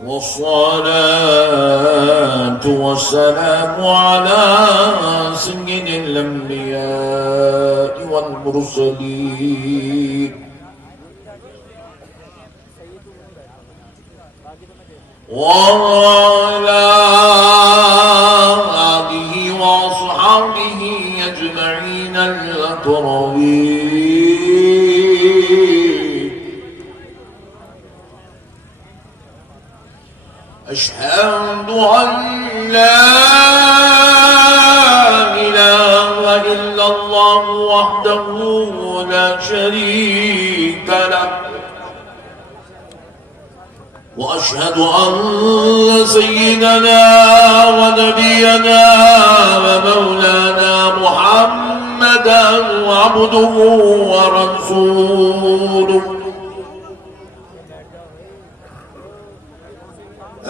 والصلاة والسلام على سيد الأنبياء والمرسلين وعلى آله وأصحابه أجمعين الأكرمين. أشهد أن لا إله إلا الله وحده لا شريك له، وأشهد أن سيدنا ونبينا ومولانا محمدا عبده ورسوله.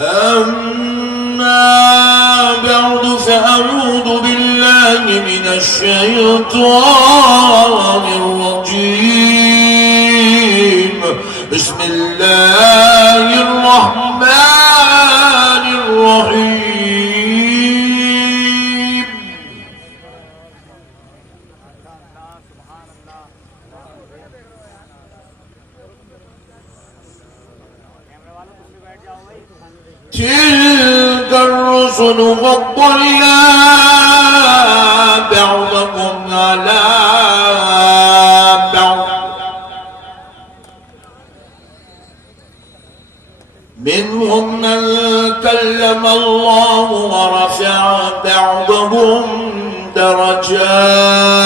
أما بعد فأعوذ بالله من الشيطان الرجيم. بسم الله الرحمن الرحيم. تلك الرسل فضلنا بعضكم على بعض، منهم من كلم الله ورفع بعضهم درجات،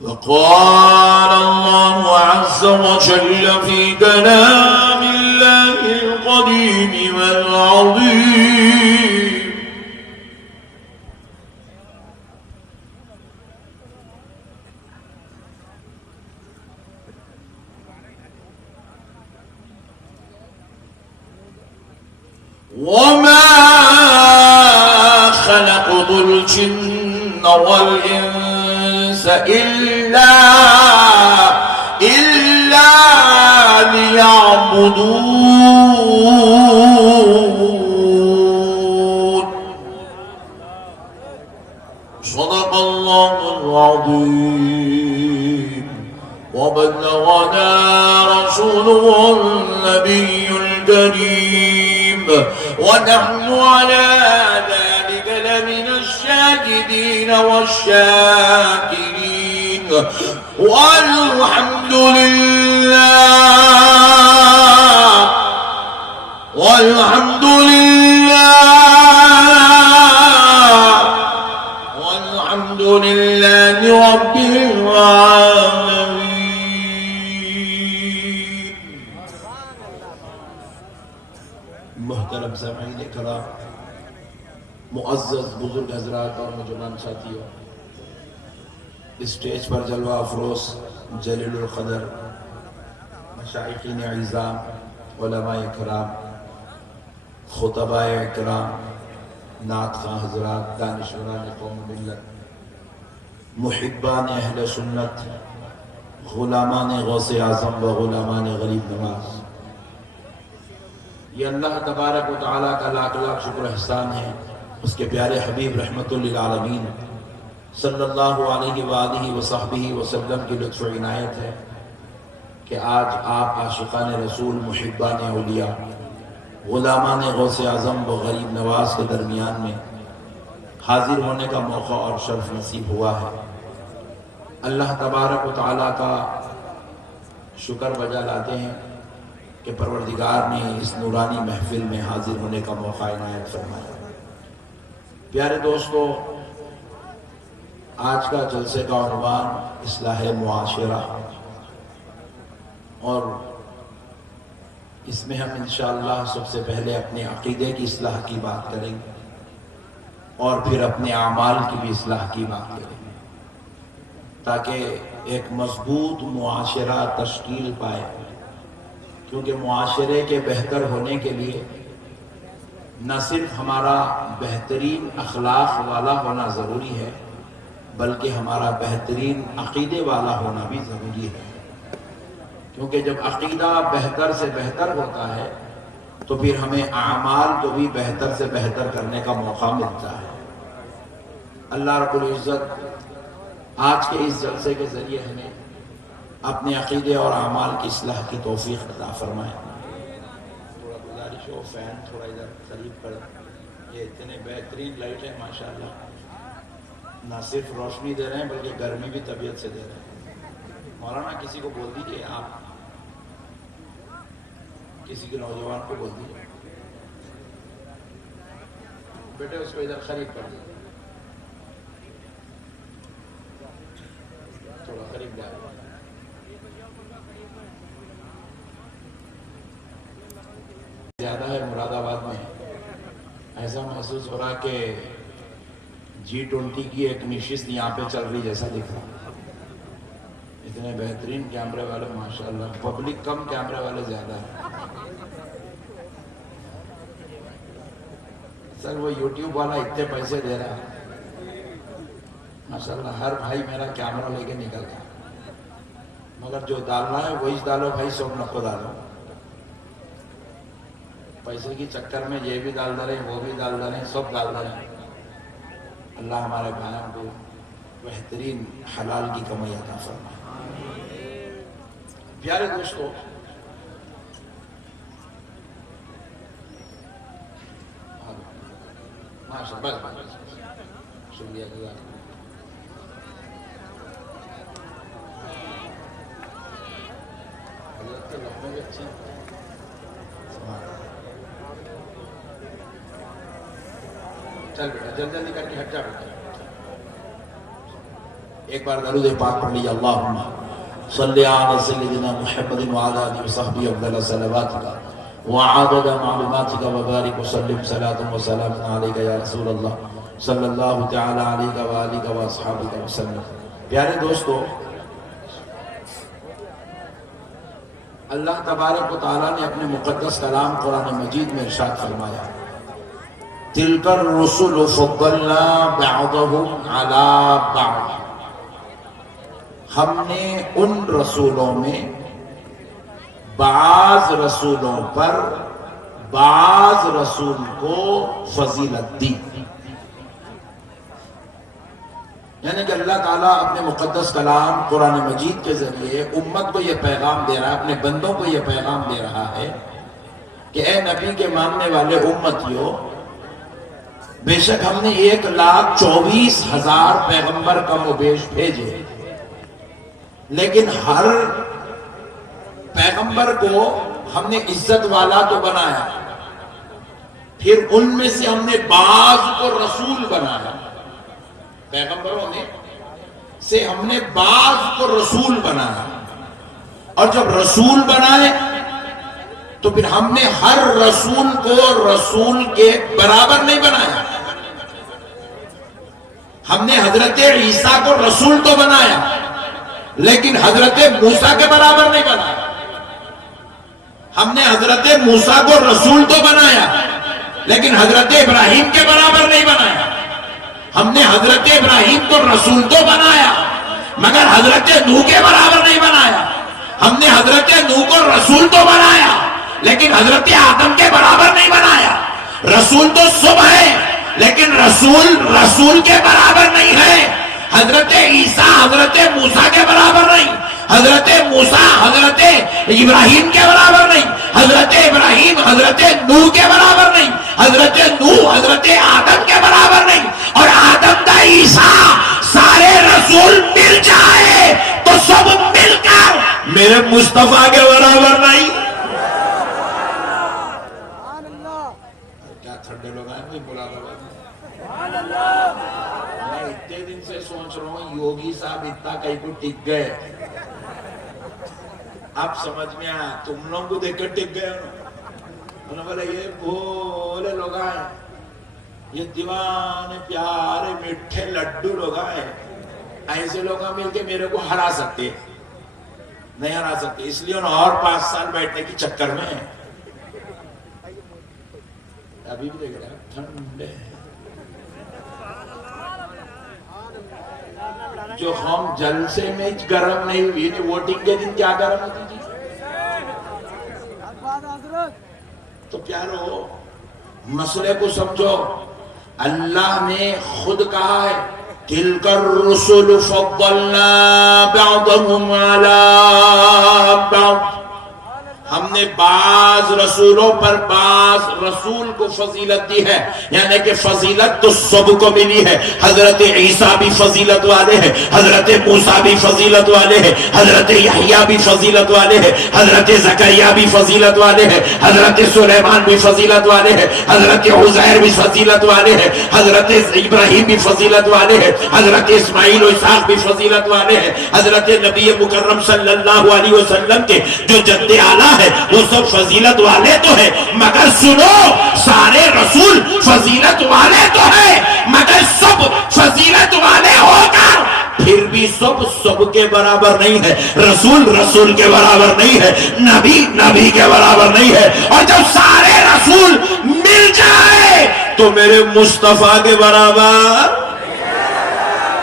وقال الله عز وجل في كلام الله القديم والعظيم: وما خلقت الجن والإنس إلا ليعبدون. صدق الله العظيم. وبلغنا رسوله النبي الكريم، ونحن على ذلك لمن الشاهدين والشاكرين، والحمد لله، والحمد لله، والحمد لله رب العالمين. محترم سامعین کرام، معزز بزرگ حضرات اور نوجوان ساتھیوں، اسٹیج پر جلوہ افروز جلیل القدر مشائخین اعظام، علماء کرام، خطباء اکرام، نعت خواں حضرات، دانشوران قوم ملت، محبان اہل سنت، غلامان غوث اعظم و غلامان غریب نواز، یہ اللہ تبارک و تعالیٰ کا لاکھ لاکھ شکر احسان ہے، اس کے پیارے حبیب رحمت للعالمین صلی اللہ علیہ وآلہ وصحبہ وسلم کی لطف و عنایت ہے کہ آج آپ عاشقان رسول، محبان اولیاء، غلامان غوث اعظم و غریب نواز کے درمیان میں حاضر ہونے کا موقع اور شرف نصیب ہوا ہے۔ اللہ تبارک و تعالیٰ کا شکر بجا لاتے ہیں کہ پروردگار نے اس نورانی محفل میں حاضر ہونے کا موقع عنایت فرمایا۔ پیارے دوستو، آج کا جلسے کا عنوان اصلاح معاشرہ، اور اس میں ہم انشاءاللہ سب سے پہلے اپنے عقیدے کی اصلاح کی بات کریں گے اور پھر اپنے اعمال کی بھی اصلاح کی بات کریں گے، تاکہ ایک مضبوط معاشرہ تشکیل پائے، کیونکہ معاشرے کے بہتر ہونے کے لیے نہ صرف ہمارا بہترین اخلاق والا ہونا ضروری ہے، بلکہ ہمارا بہترین عقیدے والا ہونا بھی ضروری ہے۔ کیونکہ جب عقیدہ بہتر سے بہتر ہوتا ہے تو پھر ہمیں اعمال کو بھی بہتر سے بہتر کرنے کا موقع ملتا ہے۔ اللہ رب العزت آج کے اس جلسے کے ذریعے ہمیں اپنے عقیدے اور اعمال کی اصلاح کی توفیق عطا فرمائے۔ تھوڑا گزارش ہو، فین تھوڑا ادھر قریب کر، یہ اتنے بہترین لائٹ ہیں ماشاءاللہ، نہ صرف روشنی دے رہے ہیں بلکہ گرمی بھی طبیعت سے دے رہے ہیں۔ مولانا کسی کو بول دیجئے، آپ کسی کے نوجوان کو بول دیجئے، بیٹے اس کو ادھر قریب کر دیجئے، تھوڑا قریب جا رہا ہے۔ زیادہ ہے مراد آباد میں، ایسا محسوس ہو رہا کہ G20 کی ایک نشست یہاں پہ چل رہی جیسا دکھ رہا۔ اتنے بہترین کیمرے والے ماشاءاللہ، پبلک کم کیمرے والے زیادہ ہیں۔ سر وہ یوٹیوب والا اتنے پیسے دے رہا ہے ماشاءاللہ، ہر بھائی میرا کیمرہ لے کے نکل گیا، مگر جو ڈالنا ہے وہی ڈالو بھائی، سب نکو ڈالو۔ پیسے کی چکر میں یہ بھی ڈال دے رہے ہیں، وہ بھی ڈال دے رہے ہیں، سب ڈال دے رہے ہیں۔ اللہ ہمارے بھائیوں کو بہترین حلال کی کمائی عطا فرمائے۔ پیارے دوستو، ماشاء بس شکریہ جزاک اللہ۔ حضرت کے لقبے بھی اچھے ہیں۔ چل بیٹا جلد جلدی کر کے ہٹ جا بیٹا۔ ایک بار درود پاک پڑھ لیجیے، اللہم صلی علی سیدنا محمد وعلی آلہ وصحبہ افضل صلواتک وعدد معلوماتک وبارک وسلم صلاۃ وسلام علیک یا رسول اللہ صلی اللہ تعالی علیہ وآلہ واصحابہ وسلم۔ پیارے دوستو، اللہ تبارک و تعالیٰ نے اپنے مقدس کلام قرآن مجید میں ارشاد فرمایا، تِلْكَ الرُّسُلُ فَضَّلْنَا بَعْضَهُمْ عَلَى بَعْضٍ، ہم نے ان رسولوں میں بعض رسولوں پر بعض رسول کو فضیلت دی۔ یعنی کہ اللہ تعالیٰ اپنے مقدس کلام قرآن مجید کے ذریعے امت کو یہ پیغام دے رہا ہے، اپنے بندوں کو یہ پیغام دے رہا ہے کہ اے نبی کے ماننے والے امتیوں، بے شک ہم نے 1,24,000 پیغمبر کم و بیش بھیجے، لیکن ہر پیغمبر کو ہم نے عزت والا تو بنایا، پھر ان میں سے ہم نے بعض کو رسول بنایا۔ پیغمبروں میں سے ہم نے بعض کو رسول بنایا، اور جب رسول بنائے تو پھر ہم نے ہر رسول کو رسول کے برابر نہیں بنایا۔ ہم نے حضرت عیسیٰ کو رسول تو بنایا، لیکن حضرت موسیٰ کے برابر نہیں بنایا۔ ہم نے حضرت موسیٰ کو رسول تو بنایا، لیکن حضرت ابراہیم کے برابر نہیں بنایا۔ ہم نے حضرت ابراہیم کو رسول تو بنایا، مگر حضرت نوح کے برابر نہیں بنایا۔ ہم نے حضرت نوح کو رسول تو بنایا، لیکن حضرت آدم کے برابر نہیں بنایا۔ رسول تو سب ہے، لیکن رسول کے برابر نہیں ہے۔ حضرت عیسیٰ حضرت موسیٰ کے برابر نہیں، حضرت موسیٰ حضرت ابراہیم کے برابر نہیں، حضرت ابراہیم حضرت نوح کے برابر نہیں، حضرت نوح حضرت آدم کے برابر نہیں، اور آدم دا عیسیٰ سارے رسول مل جائے تو سب مل کر میرے مصطفیٰ کے برابر نہیں۔ کیا تھرڈے لوگ آئے کوئی بلا لگا؟ میں اتنے دن سے سوچ رہا ہوں یوگی صاحب اتنا کہیں کو ٹک گئے، اب سمجھ میں آیا، تم لوگوں کو دیکھ کر ٹک گئے۔ انہوں نے بولا یہ بھولے لوگ آئے، یہ دیوانے پیارے میٹھے لڈو لوگ آئے، ایسے لوگ مل کے میرے کو ہرا سکتے نہیں، ہرا سکتے، اس لیے انہوں اور 5 سال بیٹھنے کی چکر میں ہیں۔ ابھی بھی دیکھ رہے ہیں ٹھنڈے، جو قوم جلسے میں گرم نہیں ہوئی، ووٹنگ کے دن کیا گرم ہوتی تھی؟ تو پیارو مسئلے کو سمجھو، اللہ نے خود کہا ہے تِلْكَ الرُّسُلُ فَضَّلْنَا بَعْضَهُمْ عَلَىٰ بَعْضٍ، ہم نے بعض رسولوں پر بعض رسول کو فضیلت دی ہے، یعنی کہ فضیلت تو سب کو ملی ہے۔ حضرت عیسیٰ بھی فضیلت والے ہیں، حضرت موسیٰ بھی فضیلت والے ہیں، حضرت یحییٰ بھی فضیلت والے ہیں، حضرت زکریا بھی فضیلت والے ہیں، حضرت سلیمان بھی فضیلت والے ہیں، حضرت عزیر بھی فضیلت والے ہیں، حضرت ابراہیم بھی فضیلت والے ہیں، حضرت اسماعیل و اسحاق بھی فضیلت والے ہیں، حضرت نبی مکرم صلی اللہ علیہ وسلم کے جو جد اعلیٰ ہے وہ سب فضیلت والے تو ہیں، مگر سنو سارے رسول فضیلت والے تو ہیں، مگر سب فضیلت والے ہو کر پھر بھی سب کے برابر نہیں ہے، رسول کے برابر نہیں ہے، نبی کے برابر نہیں ہے، اور جب سارے رسول مل جائے تو میرے مصطفیٰ کے برابر،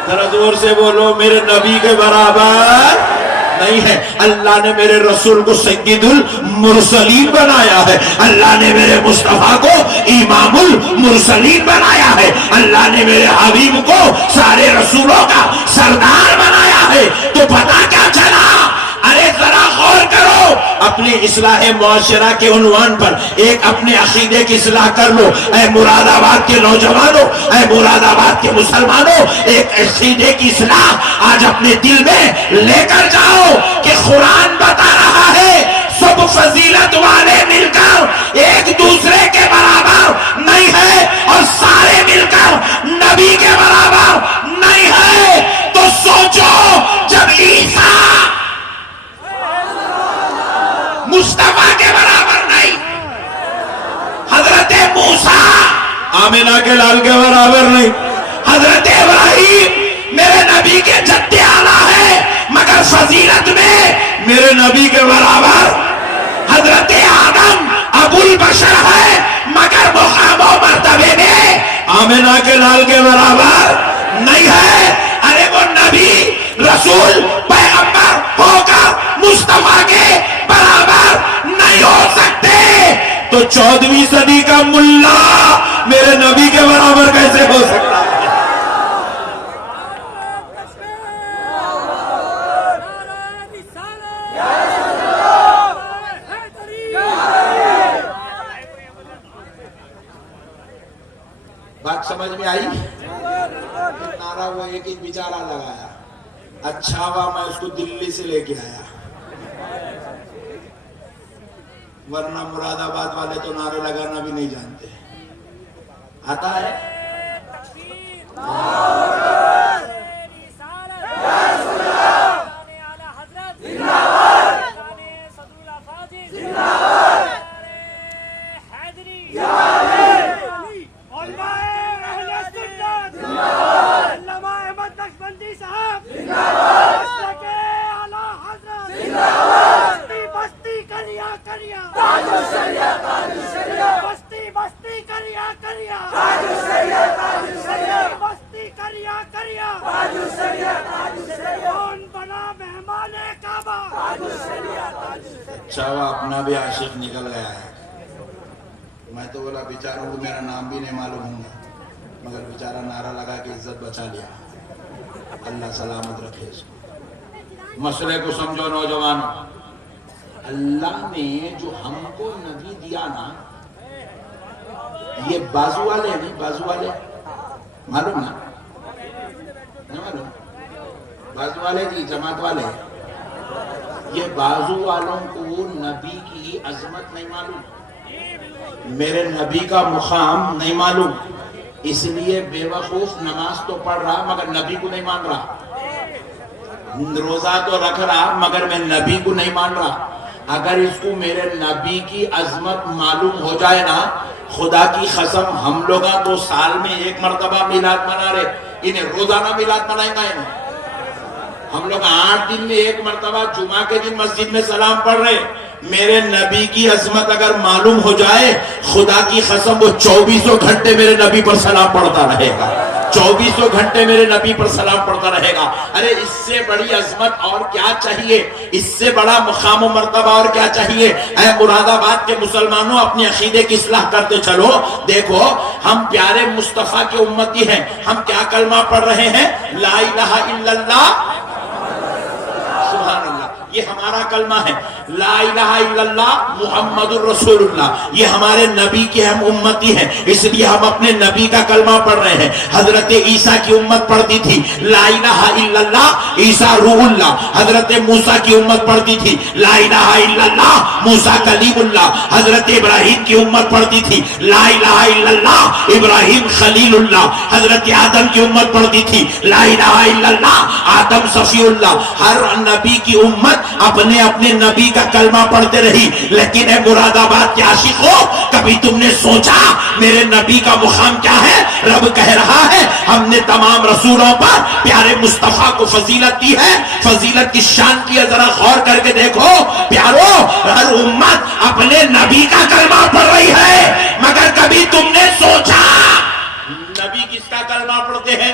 ذرا زور سے بولو، میرے نبی کے برابر نہیں ہے۔ اللہ نے میرے رسول کو سید المرسلین بنایا ہے، اللہ نے میرے مصطفیٰ کو امام المرسلین بنایا ہے، اللہ نے میرے حبیب کو سارے رسولوں کا سردار بنایا ہے، تو پتہ کیا چلا؟ ارے ذرا غور کرو، اپنی اصلاح معاشرہ کے عنوان پر ایک اپنے عقیدے کی اصلاح کر لو۔ اے مراد آباد کے نوجوانوں، اے مراد آباد کے مسلمانوں، ایک عقیدے کی اصلاح آج اپنے دل میں لے کر جاؤ کہ قرآن بتا رہا ہے سب فضیلت والے مل کر ایک دوسرے کے برابر نہیں ہے، اور سارے مل کر نبی کے برابر نہیں ہے۔ تو سوچو، جب عیسیٰ مصطفیٰ کے برابر نہیں، حضرت موسیٰ آمنہ کے لال کے برابر نہیں، حضرت ابراہیم میرے نبی کے جد اعلیٰ ہے مگر فضیلت میں میرے نبی کے برابر، حضرت آدم ابو البشر ہے مگر مقام و مرتبے میں آمنہ کے لال کے برابر نہیں ہے۔ ارے وہ نبی رسول پیغمبر ہو کر مصطفیٰ کے برابر نہیں ہو سکتے، تو 14ویں صدی کا ملا میرے نبی کے برابر کیسے ہو سکتا ہے؟ بات سمجھ میں آئی؟ نعرہ وہ ایک ہی بیچارہ لگایا، اچھا ہوا میں اس کو دلی سے لے کے آیا، ورنہ مراد آباد والے تو نعرے لگانا بھی نہیں جانتے۔ آتا ہے چاوا اپنا بھی عاشق نکل گیا ہے۔ میں تو بولا بیچاروں کو میرا نام بھی نہیں معلوم ہوں گا، مگر بیچارہ نعرہ لگا کے عزت بچا لیا۔ اللہ سلامت رکھے اس کو۔ مسئلے کو سمجھو نوجوانوں، اللہ نے جو ہم کو نبی دیا نا، یہ بازو والے نہیں، بازو والے معلوم نا؟ نہیں معلوم؟ بازو والے کی جماعت والے، یہ بازو والوں کو نبی کی عظمت نہیں معلوم، میرے نبی کا مقام نہیں معلوم، اس لیے بے وقوف نماز تو پڑھ رہا مگر نبی کو نہیں مان رہا، روزہ تو رکھ رہا مگر میں نبی کو نہیں مان رہا۔ اگر اس کو میرے نبی کی عظمت معلوم ہو جائے نا، خدا کی قسم ہم لوگاں تو سال میں ایک مرتبہ میلاد منا رہے، انہیں روزانہ میلاد منائیں گا انہیں، ہم لوگ 8 دن میں ایک مرتبہ جمعہ کے دن مسجد میں سلام پڑھ رہے۔ میرے نبی کی عظمت اگر معلوم ہو جائے، خدا کی قسم وہ 24 گھنٹے میرے نبی پر سلام پڑھتا رہے گا، 24 گھنٹے میرے نبی پر سلام پڑھتا رہے گا۔ ارے اس سے بڑی عظمت اور کیا چاہیے، اس سے بڑا مقام و مرتبہ اور کیا چاہیے؟ اے مراد آباد کے مسلمانوں، اپنے عقیدے کی اصلاح کرتے چلو۔ دیکھو ہم پیارے مصطفیٰ کے امتی ہیں، ہم کیا کلمہ پڑھ رہے ہیں؟ لا الہ الا اللہ سبحان اللہ، یہ ہمارا کلمہ ہے۔ لا الہ الا اللہ محمد الرسول اللہ، یہ ہمارے نبی کے ہم امتی ہیں، اس لیے ہم اپنے نبی کا کلمہ پڑھ رہے ہیں۔ حضرت عیسیٰ کی امت پڑھتی تھی لا الہ الا اللہ عیسیٰ روح اللہ، حضرت موسیٰ کی امت پڑھتی تھی لا الہ الا اللہ موسیٰ کلیم اللہ، حضرت ابراہیم کی امت پڑھتی تھی لا الہ الا اللہ ابراہیم خلیل اللہ، حضرت آدم کی امت پڑھتی تھی لا الہ الا اللہ آدم صفی اللہ۔ ہر نبی کی امت اپنے اپنے نبی کا کلمہ پڑھتے رہی، لیکن اے مراد آباد کے عاشقوں، کبھی تم نے سوچا میرے نبی کا مقام کیا ہے؟ رب کہہ رہا ہے ہم نے تمام رسولوں پر پیارے مصطفیٰ کو فضیلت دی ہے۔ فضیلت کی شان کی ذرا غور کر کے دیکھو پیارو، ہر امت اپنے نبی کا کلمہ پڑھ رہی ہے، مگر کبھی تم نے سوچا نبی کس کا کلمہ پڑھتے ہیں؟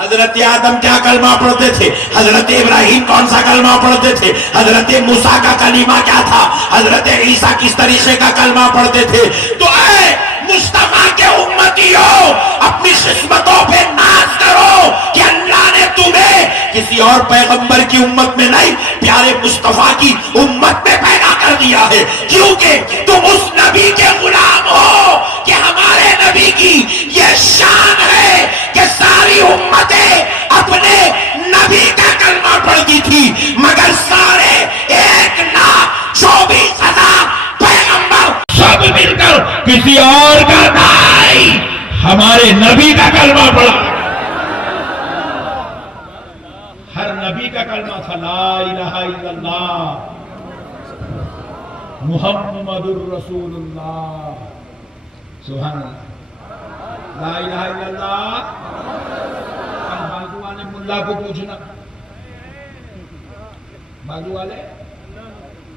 حضرت آدم کیا کلمہ پڑھتے تھے؟ حضرت ابراہیم کون سا کلمہ پڑھتے تھے؟ حضرت موسیٰ کا کلمہ کیا تھا؟ حضرت عیسیٰ کس طریقے کا کلمہ پڑھتے تھے؟ تو اے مصطفیٰ کے امتیوں، اپنی قسمتوں پہ ناز کرو کہ اللہ نے تمہیں کسی اور پیغمبر کی امت میں نہیں، پیارے مصطفیٰ کی امت میں پیدا کر دیا ہے، کیونکہ تم اس نبی کے غلام ہو کہ ہمارے نبی کی یہ شان ہے کہ ساری امتیں اپنے نبی کا کلمہ پڑھتی تھی، مگر سارے 1,24,000 پیغمبر سب مل کر کسی اور کا نہیں، ہمارے نبی کا کلمہ پڑھا۔ ہر نبی کا کلمہ تھا لا الہ الا اللہ محمد الرسول اللہ، سبحان اللہ، لا الہ الا اللہ۔ بازو والے ملا کو پوچھنا، بازو والے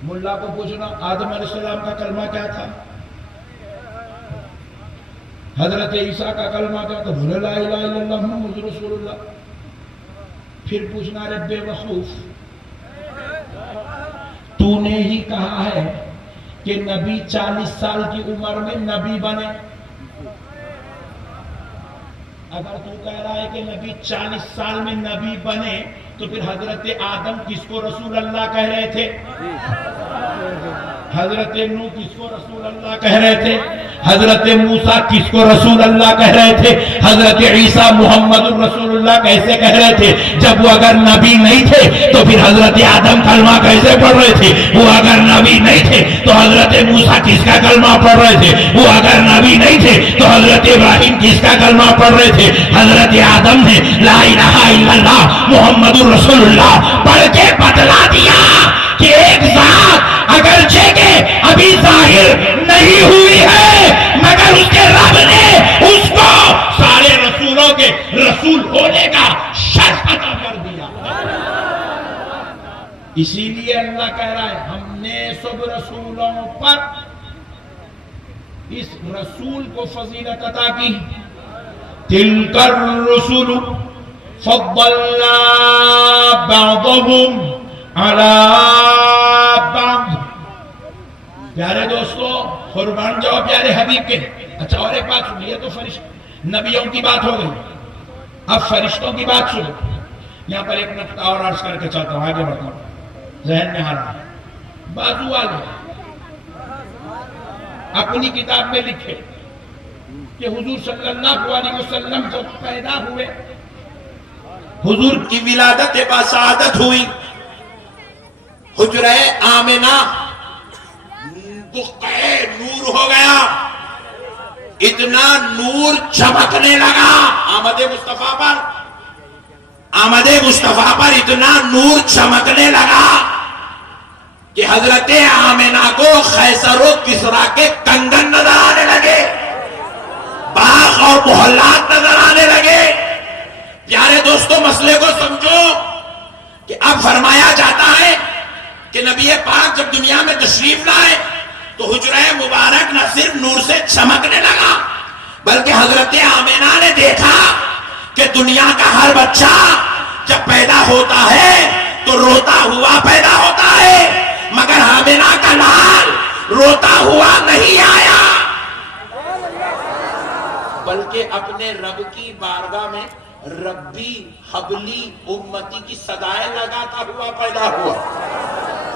ملا کو پوچھنا آدم علیہ السلام کا کلمہ کیا تھا؟ حضرت عیسیٰ کا کلمہ کیا تھا؟ بولے لا الہ الا اللہ محمد رسول اللہ۔ پھر پوچھنا رے بے وقوف، تو نے ہی کہا ہے کہ نبی 40 سال کی عمر میں نبی بنے، اگر تو کہہ رہا ہے کہ نبی 40 سال میں نبی بنے تو پھر حضرت آدم کس کو رسول اللہ کہہ رہے تھے؟ حضرت نوح کس کو رسول اللہ کہہ رہے تھے؟ حضرت موسیٰ کس کو رسول اللہ کہہ رہے تھے؟ حضرت عیسیٰ محمد الرسول اللہ کیسے کہہ رہے تھے؟ جب وہ اگر نبی نہیں تھے تو پھر حضرت آدم کلمہ کیسے پڑھ رہے تھے؟ وہ اگر نبی نہیں تھے تو حضرت موسیٰ کس کا کلمہ پڑھ رہے تھے؟ وہ اگر نبی نہیں تھے تو حضرت ابراہیم کس کا کلمہ پڑھ رہے تھے؟ حضرت آدم نے لا الہ الا اللہ محمد الرسول اللہ پڑھ کے بتلا دیا کہ ایک ذات اگرچہ کہ ابھی ظاہر نہیں ہوئی ہے، مگر اس کے رب نے اس کو سارے رسولوں کے رسول ہونے کا شرف عطا کر دیا۔ اسی لیے اللہ کہہ رہا ہے ہم نے سب رسولوں پر اس رسول کو فضیلت عطا کی۔ تلک الرسل فضلنا بعضهم علی بعض۔ پیارے دوستو قربان جاؤ پیارے حبیب کے۔ اچھا اور ایک بات سنیے، یہ تو نبیوں کی بات ہو گئی، اب فرشتوں کی بات سنو۔ یہاں پر ایک نقطہ اور عرض کر کے چاہتا ہوں، آگے بڑھتا ہوں، ذہن میں آ رہا ہے۔ بازو والے اپنی کتاب میں لکھے کہ حضور صلی اللہ علیہ وسلم جب پیدا ہوئے، حضور کی ولادت باسعادت ہوئی، حجرہ آمنہ بقعہ نور ہو گیا، اتنا نور چمکنے لگا آمد مصطفیٰ پر اتنا نور چمکنے لگا کہ حضرت آمنہ کو قیصر و کسریٰ کے کنگن نظر آنے لگے، باغ اور محلات نظر آنے لگے۔ پیارے دوستو مسئلے کو سمجھو کہ اب فرمایا جاتا ہے کہ نبی پاک جب دنیا میں تشریف لائے تو حجرہ مبارک نہ صرف نور سے چمکنے لگا بلکہ حضرت آمینہ نے دیکھا کہ دنیا کا ہر بچہ جب پیدا ہوتا ہے تو روتا ہوا پیدا ہوتا ہے، مگر آمینہ کا لال روتا ہوا نہیں آیا، بلکہ اپنے رب کی بارگاہ میں ربی حبلی امتی کی صدائیں لگاتا ہوا پیدا ہوا۔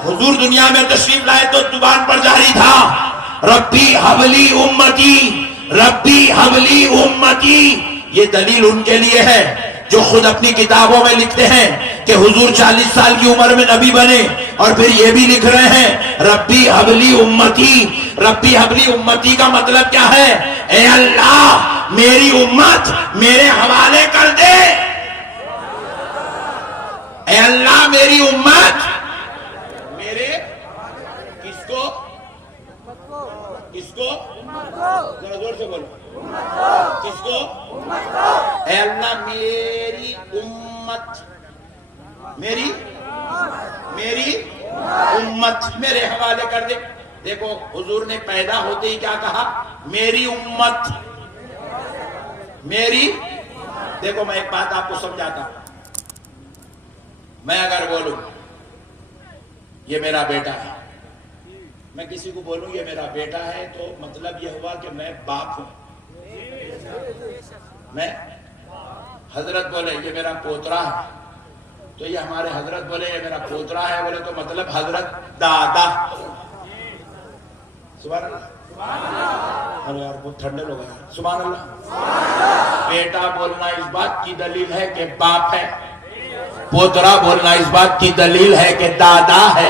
حضور دنیا میں تشریف لائے تو زبان پر جاری تھا ربی حبلی امتی، ربی حبلی امتی۔ یہ دلیل ان کے لیے ہے جو خود اپنی کتابوں میں لکھتے ہیں کہ حضور 40 سال کی عمر میں نبی بنے، اور پھر یہ بھی لکھ رہے ہیں ربی حبلی امتی۔ ربی حبلی امتی کا مطلب کیا ہے؟ اے اللہ میری امت میرے حوالے کر دے، اے اللہ میری امت میرے کس کو ذرا زور سے بولو، کس کو؟ اے اللہ میری امت میری امت میرے حوالے کر دے۔ دیکھو حضور نے پیدا ہوتے ہی کیا کہا؟ میری امت، میری۔ دیکھو میں ایک بات آپ کو سمجھاتا ہوں، میں اگر بولوں یہ میرا بیٹا ہے، میں کسی کو بولوں یہ میرا بیٹا ہے، تو مطلب یہ ہوا کہ میں باپ ہوں۔ میں حضرت بولے یہ میرا پوترا ہے، تو یہ ہمارے حضرت بولے یہ میرا پوترا ہے، بولے تو مطلب حضرت دادا۔ سبحان اللہ، ارے یار بہت ٹھنڈے لوگ ہیں، سبحان اللہ۔ بیٹا بولنا اس بات کی دلیل ہے کہ باپ ہے، پوترا بولنا اس بات کی دلیل ہے کہ دادا ہے،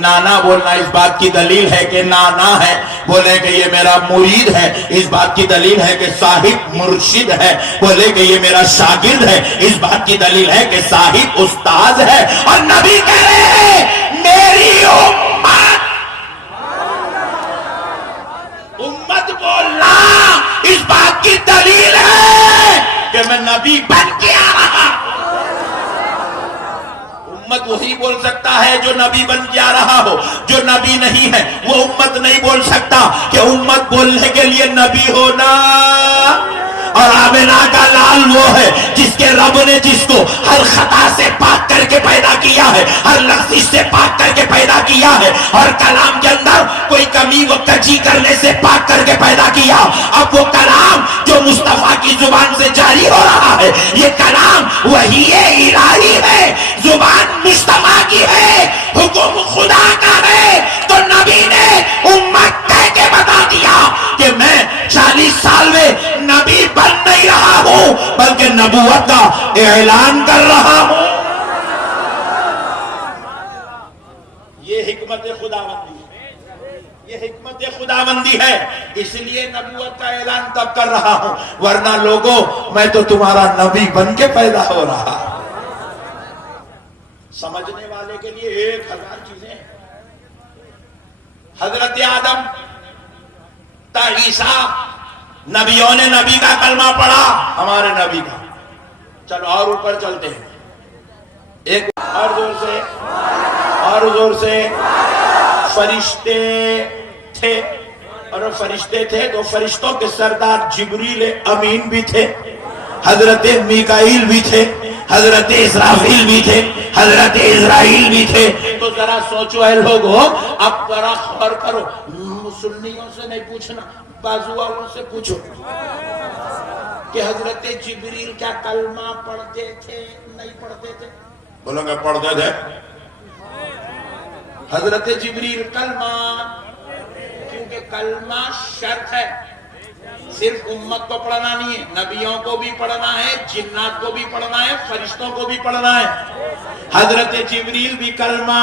نانا بولنا اس بات کی دلیل ہے کہ نانا ہے، بولے کہ یہ میرا مرید ہے اس بات کی دلیل ہے کہ صاحب مرشد ہے، بولے کہ یہ میرا شاگرد ہے اس بات کی دلیل ہے کہ صاحب استاد ہے۔ اور نبی کہہ رہے ہیں میری امت بولنا اس بات کی دلیل ہے کہ میں نبی بن کے آ رہا۔ امت وہی بول سکتا ہے جو نبی بن کے آ رہا ہو، جو نبی نہیں ہے وہ امت نہیں بول سکتا، کہ امت بولنے کے لیے نبی ہونا۔ اور آمینہ کا لال وہ ہے جس کے رب نے جس کو ہر خطا سے پاک کر کے پیدا کیا ہے، ہر لغزش سے پاک کر کے پیدا کیا ہے، اور کلام کے اندر کوئی کمی و کجی کرنے سے پاک کر کے پیدا کیا۔ اب وہ کلام جو مصطفیٰ کی زبان سے جاری ہو رہا ہے، یہ کلام وحی الہی ہے، زبان مصطفیٰ کی ہے، حکم خدا کا ہے۔ تو نبی نے امت کہہ کے بتا دیا کہ میں 40 سال میں نبی بن نہیں رہا ہوں بلکہ نبوت کا اعلان کر رہا ہوں۔ یہ حکمت خداوندی ہے، یہ حکمت خداوندی ہے، اس لیے نبوت کا اعلان تب کر رہا ہوں، ورنہ لوگوں میں تو تمہارا نبی بن کے پیدا ہو رہا۔ سمجھنے والے کے لیے 1000 چیزیں ہیں۔ حضرت آدم تا عیسیٰ، نبیوں نے نبی کا کلمہ پڑھا، ہمارے نبی کا۔ چلو اور اوپر چلتے ہیں، ایک اور زور سے، اور زور سے۔ فرشتے تھے، اور فرشتے تھے تو فرشتوں کے سردار جبریل امین بھی تھے، حضرت میکائیل بھی تھے، حضرت اسرافیل بھی تھے، حضرت اسرائیل بھی تھے۔ تو ذرا سوچو اے لوگو، اب ذرا غور کرو، سنیوں سے نہیں پوچھنا، بازو والوں سے پوچھو کہ حضرت جبریل کیا کلمہ پڑھتے تھے نہیں پڑھتے تھے؟ بولو گے پڑھتے تھے۔ حضرت جبریل کلمہ، کیونکہ کلمہ شرط ہے، صرف امت کو پڑھنا نہیں ہے، نبیوں کو بھی پڑھنا ہے، جنات کو بھی پڑھنا ہے، فرشتوں کو بھی پڑھنا ہے۔ حضرت جبریل بھی کلمہ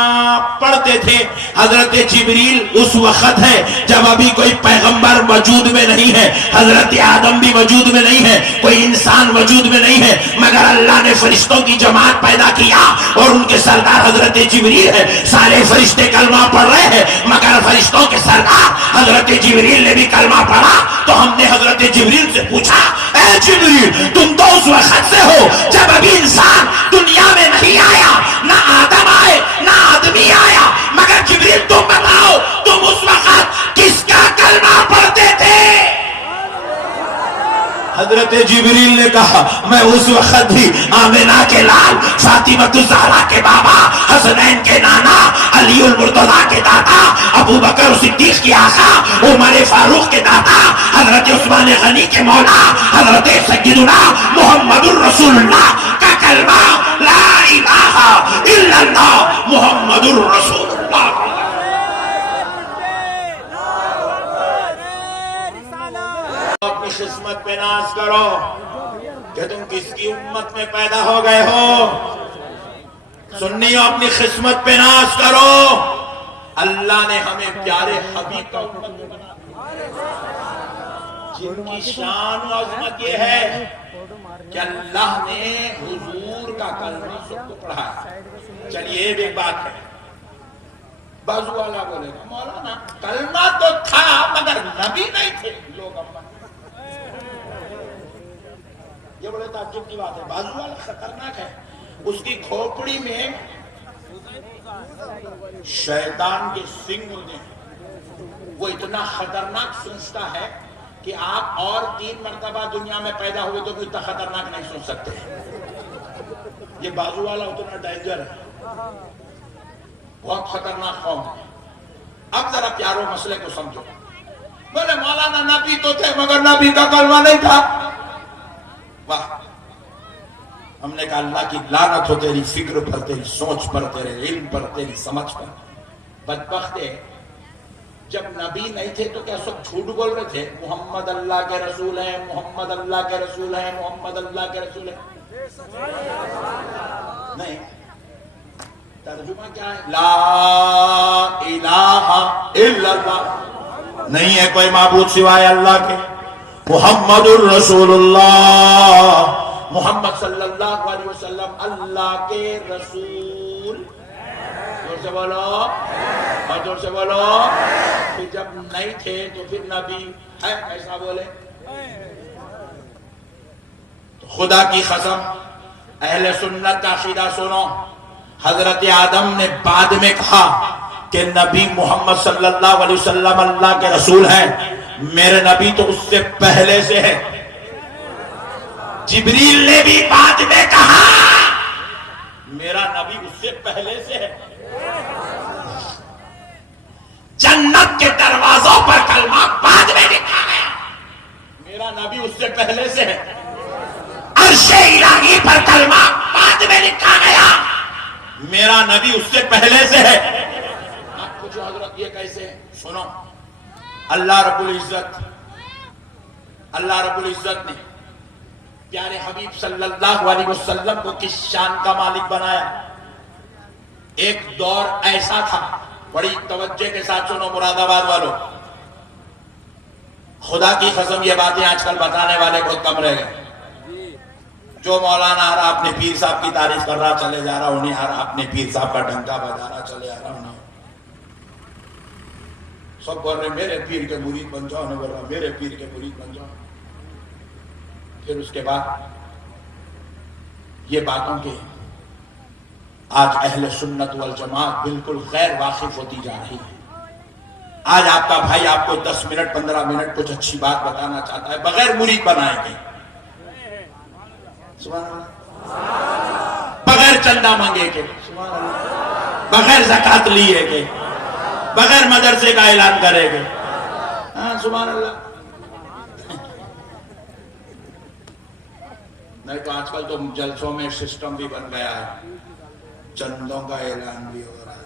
پڑھتے تھے۔ حضرت جبریل اس وقت ہے جب ابھی کوئی پیغمبر وجود میں نہیں ہے، حضرت آدم بھی وجود میں نہیں ہے، کوئی انسان وجود میں نہیں ہے، مگر اللہ نے فرشتوں کی جماعت پیدا کیا اور ان کے سردار حضرت جبریل ہے۔ سارے فرشتے کلمہ پڑھ رہے ہیں مگر فرشتوں کے سردار حضرت جبریل نے بھی کلمہ پڑھا۔ تو ہم نے حضرت جبریل سے پوچھا، اے جبریل تم تو اس وقت سے ہو جب ابھی انسان دنیا میں نہیں آیا، نہ آدم آئے نہ آدمی آیا، مگر جبریل تم بتاؤ تم اس وقت کس کا کلمہ پڑھتے تھے؟ حضرت جبریل نے کہا میں اس وقت بھی آمنہ کے لال، فاطمۃ الزہرا کے بابا، حسنین کے نانا، علی المرتضیٰ کے دادا، ابو بکر صدیق کی آقا، عمر فاروق کے دادا، حضرت عثمان غنی کے مولا، حضرت سیدنا محمد الرسول اللہ کا کلمہ لا الہ الا اللہ محمد الرسول اللہ۔ اپنی قسمت پہ ناز کرو کہ تم کس کی امت میں پیدا ہو گئے ہو۔ سنیو، اپنی قسمت پہ ناز کرو، اللہ نے ہمیں پیارے حبیب کا امت میں بنا، جن کی شان و عظمت یہ ہے کہ اللہ نے حضور کا کلمہ سب کو پڑھایا۔ چلیے یہ بھی ایک بات ہے، بازو والا بولے گا مولانا کلمہ تو تھا مگر نبی نہیں تھے لوگ امت۔ یہ بڑے تعجب کی بات ہے، بازو والا خطرناک ہے، اس کی کھوپڑی میں شیطان کے سنگ ہوتے ہیں، وہ اتنا خطرناک سوچتا ہے کہ آپ اور 3 مرتبہ دنیا میں پیدا ہوئے تو بھی اتنا خطرناک نہیں سوچ سکتے۔ یہ بازو والا اتنا ڈینجر ہے، بہت خطرناک قوم ہے۔ اب ذرا پیارو مسئلے کو سمجھو۔ بولے مولانا نبی تو تھے مگر نبی کا کلمہ نہیں تھا۔ واہ، ہم نے کہا اللہ کی لعنت ہو تیری فکر پر، تیری سوچ پر، تیرے علم پر، تیری سمجھ پر۔ بدبخت ہے، جب نبی نہیں تھے تو کیا سب جھوٹ بول رہے تھے؟ محمد اللہ کے رسول ہیں، محمد اللہ کے رسول ہیں، محمد اللہ کے رسول ہیں۔ نہیں، ترجمہ کیا ہے؟ لا الہ الا اللہ، نہیں ہے کوئی معبود سوائے اللہ کے، محمد الرسول اللہ، محمد صلی اللہ علیہ وسلم اللہ کے رسول۔ زور سے بولو اور زور سے بولو، کہ جب نہیں تھے تو پھر نبی ہے، ایسا بولے۔ تو خدا کی قسم، اہل سنت کا عقیدہ سنو، حضرت آدم نے بعد میں کہا کہ نبی محمد صلی اللہ علیہ وسلم اللہ کے رسول ہیں، میرے نبی تو اس سے پہلے سے ہے۔ جبریل نے بھی بعد میں کہا میرا نبی اس سے پہلے سے ہے۔ جنت کے دروازوں پر کلمہ بعد میں لکھا گیا، میرا نبی اس سے پہلے سے ہے۔ عرش الہی پر کلمہ بعد میں لکھا گیا، میرا نبی اس سے پہلے سے ہے۔ آپ پوچھو حضرت یہ کیسے ہے؟ سنو، اللہ رب العزت نے پیارے حبیب صلی اللہ علیہ وسلم کو کس شان کا مالک بنایا؟ ایک دور ایسا تھا، بڑی توجہ کے ساتھ سنو مراد آباد والوں، خدا کی قسم یہ باتیں آج کل بتانے والے بہت کم رہ گئے۔ جو مولانا آ رہا اپنے پیر صاحب کی تعریف کر رہا چلے جا رہا، انہیں آ رہا اپنے پیر صاحب کا ڈنکا بجا رہا چلے آ رہا، انہیں سب بول رہے میرے پیر کے مرید بن جاؤ، انہیں بول رہا میرے پیر کے مرید بن جاؤ۔ پھر اس کے بعد یہ باتوں کے آج اہل سنت والجماعت بالکل غیر واقف ہوتی جا رہی ہے۔ آج آپ کا بھائی آپ کو 10 منٹ 15 منٹ کچھ اچھی بات بتانا چاہتا ہے، بغیر مرید بنائے گے، بغیر چندہ مانگے گے، بغیر زکات لیے گے، بغیر مدرسے کا اعلان کرے گے۔ ہاں سبحان اللہ۔ نہیں تو آج کل تو جلسوں میں سسٹم بھی بن گیا ہے، چندوں کا اعلان بھی ہو رہا ہے۔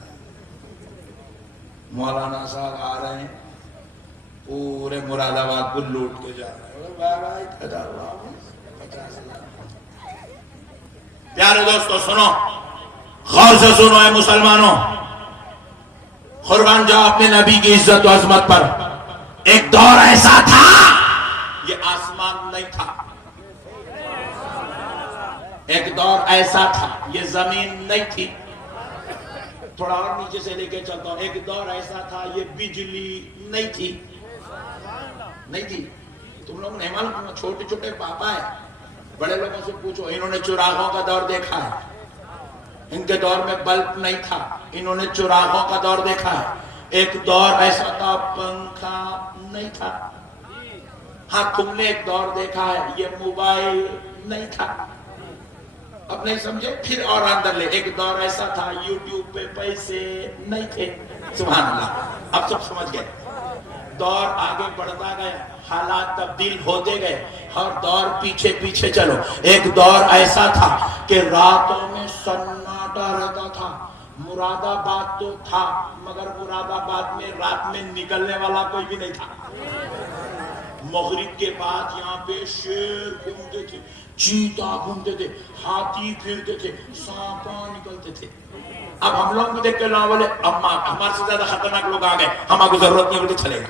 مولانا صاحب آ رہے ہیں، پورے مراد آباد کو لوٹ کے جا رہے ہیں۔ پیارے دوستو سنو، غور سے سنو اے مسلمانوں، قربان جاؤ اپنے نبی کی عزت و عظمت پر۔ ایک دور ایسا تھا، یہ آسمان نہیں تھا، ایک دور ایسا تھا یہ زمین نہیں تھی، تھوڑا اور نیچے سے لے کے چلتا ہوں، ایک دور ایسا تھا یہ بجلی نہیں تھی، نہیں تھی۔ تم لوگ نہیں معلوم، چھوٹے چھوٹے پاپا ہیں، بڑے لوگوں سے پوچھو، انہوں نے چراغوں کا دور دیکھا ہے، ان کے دور میں بلب نہیں تھا، انہوں نے چراغوں کا دور دیکھا ہے۔ ایک دور ایسا تھا پنکھا نہیں تھا، ہاں تم نے ایک دور دیکھا ہے یہ موبائل نہیں تھا، اب نہیں سمجھے، پھر اور اندر لے، ایک دور ایسا تھا یوٹیوب پہ پیسے نہیں تھے، سبحان اللہ، اب سب سمجھ گئے، دور آگے بڑھتا گیا، حالات تبدیل ہوتے گئے، ہر دور پیچھے پیچھے چلو، ایک دور ایسا تھا کہ راتوں میں سناٹا رہتا تھا، مراد آباد تو تھا مگر مراد آباد میں رات میں نکلنے والا کوئی بھی نہیں تھا، مغرب کے بعد یہاں پہ شیر گھومتے تھے، چیتا گھومتے تھے، ہاتھی پھرتے تھے، سانپاں نکلتے تھے، اب ہم لوگ کو دیکھ کے لوگ بولے ہمارے سے زیادہ خطرناک لوگ آ گئے، ہمارے کو ضرورت نہیں بولے چلے گا،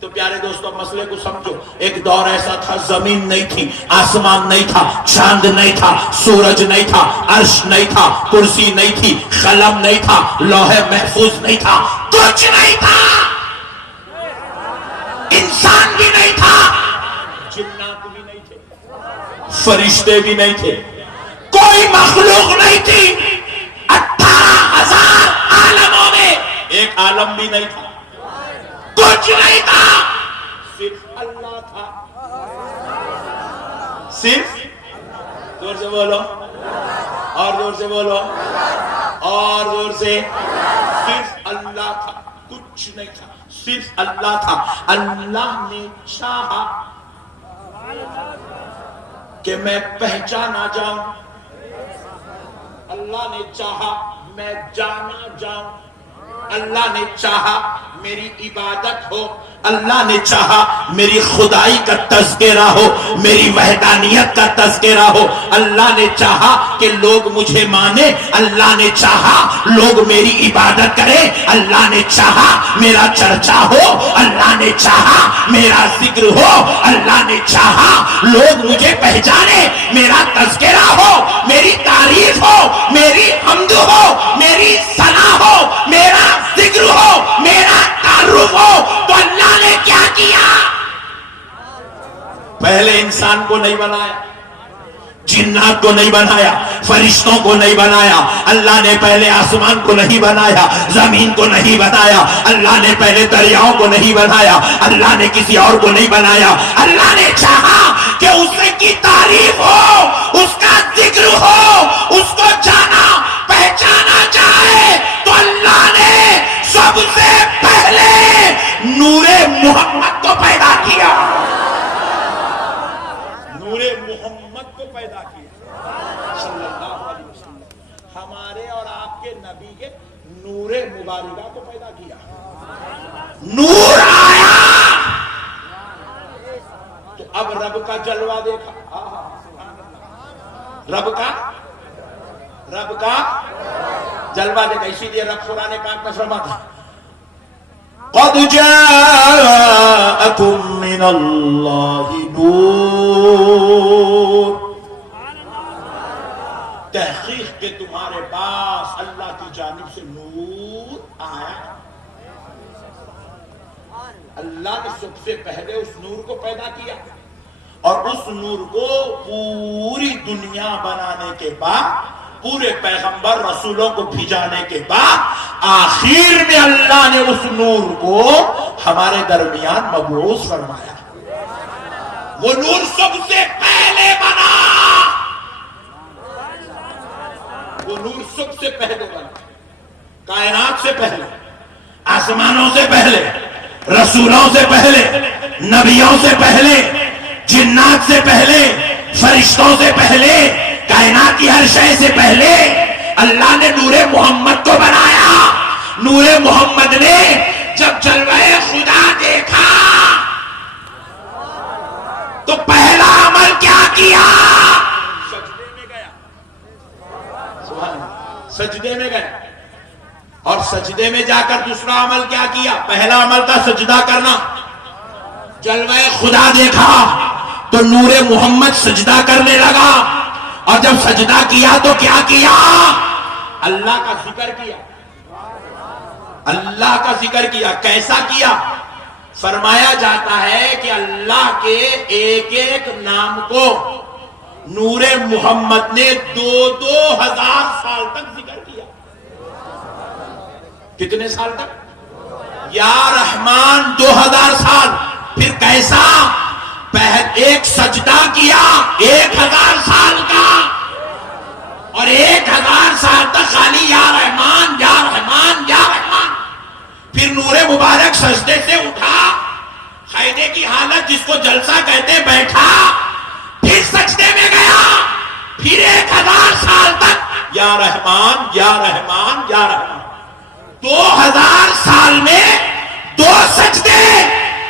تو پیارے دوستو مسئلے کو سمجھو، ایک دور ایسا تھا زمین نہیں تھی، آسمان نہیں تھا، چاند نہیں تھا، سورج نہیں تھا، عرش نہیں تھا، کرسی نہیں تھی، قلم نہیں تھا، لوح محفوظ نہیں تھا، کچھ نہیں تھا، انسان بھی نہیں تھا، جنات بھی نہیں تھے، فرشتے بھی نہیں تھے، کوئی مخلوق نہیں تھی، 18,000 عالموں میں ایک عالم بھی نہیں تھا، کچھ نہیں تھا، صرف اللہ تھا، صرف زور سے بولو اور زور سے بولو اور زور سے، صرف اللہ تھا، کچھ نہیں تھا، صرف اللہ تھا، اللہ نے چاہا کہ میں پہچانا جاؤں، اللہ نے چاہا میں جانا جاؤں، اللہ نے چاہا میری عبادت ہو، اللہ نے چاہا میری خدائی کا تذکرہ ہو، میری وحدانیت کا تذکرہ ہو، اللہ نے چاہا کہ لوگ مجھے مانے، اللہ نے چاہا لوگ میری عبادت کریں، اللہ نے چاہا میرا چرچا ہو، اللہ نے چاہا میرا ذکر ہو، اللہ نے چاہا لوگ مجھے پہچانے، میرا تذکرہ ہو، میری تعریف ہو، میری حمد ہو، میری ثنا ہو، میرا ذکر ہو، میرا تعارف ہو، تو اللہ نے کیا کیا؟ پہلے انسان کو نہیں بنایا، جنات کو نہیں بنایا، فرشتوں کو نہیں بنایا، اللہ نے پہلے آسمان کو نہیں بنایا، زمین کو نہیں بنایا، اللہ نے پہلے دریاؤں کو نہیں بنایا، اللہ نے کسی اور کو نہیں بنایا، اللہ نے چاہا کہ اس کی تعریف ہو، اس کا ذکر ہو، اس کو جانا پہچانا جائے، تو اللہ نے سب سے پہلے نور محمد کو پیدا کیا، نور محمد کو پیدا کیا صلی اللہ علیہ وسلم، ہمارے اور آپ کے نبی کے نور مبارکہ کو پیدا کیا، نور آیا تو اب رب کا جلوہ دیکھا، رب کا جلوہ دیکھا، اسی لیے رب قرآن پاک میں فرماتا قد جاءکم من اللہ نور، تحقیق کہ تمہارے پاس اللہ کی جانب سے نور آیا، اللہ نے سب سے پہلے اس نور کو پیدا کیا، اور اس نور کو پوری دنیا بنانے کے بعد، پورے پیغمبر رسولوں کو بھیجانے کے بعد، آخر میں اللہ نے اس نور کو ہمارے درمیان مبعوث فرمایا، وہ نور سب سے پہلے بنا، وہ نور سب سے پہلے بنا، کائنات سے پہلے، آسمانوں سے پہلے، رسولوں سے پہلے، نبیوں سے پہلے، جنات سے پہلے، فرشتوں سے پہلے، کائنات کی ہر شے سے پہلے اللہ نے نور محمد کو بنایا، نور محمد نے جب جلوہ خدا دیکھا تو پہلا عمل کیا کیا؟ سجدے میں گیا، سجدے میں گیا، اور سجدے میں جا کر دوسرا عمل کیا کیا؟ پہلا عمل تھا سجدہ کرنا، جلوہ خدا دیکھا تو نور محمد سجدہ کرنے لگا، اور جب سجدہ کیا تو کیا کیا؟ اللہ کا ذکر کیا، اللہ کا ذکر کیا، کیسا کیا؟ فرمایا جاتا ہے کہ اللہ کے ایک ایک نام کو نور محمد نے 2,000 سال تک ذکر کیا، کتنے سال تک؟ یا رحمان 2000 سال، پھر کیسا؟ ایک سجدہ کیا 1000 سال کا، اور 1000 سال تک خالی یا رحمان یا رحمان یا رحمان. پھر نور مبارک سجدے سے اٹھا، قاعدے کی حالت جس کو جلسہ کہتے بیٹھا، پھر سجدے میں گیا، پھر 1000 سال تک یا رحمان یا رحمان یا رحمان. 2000 سال میں 2 سجدے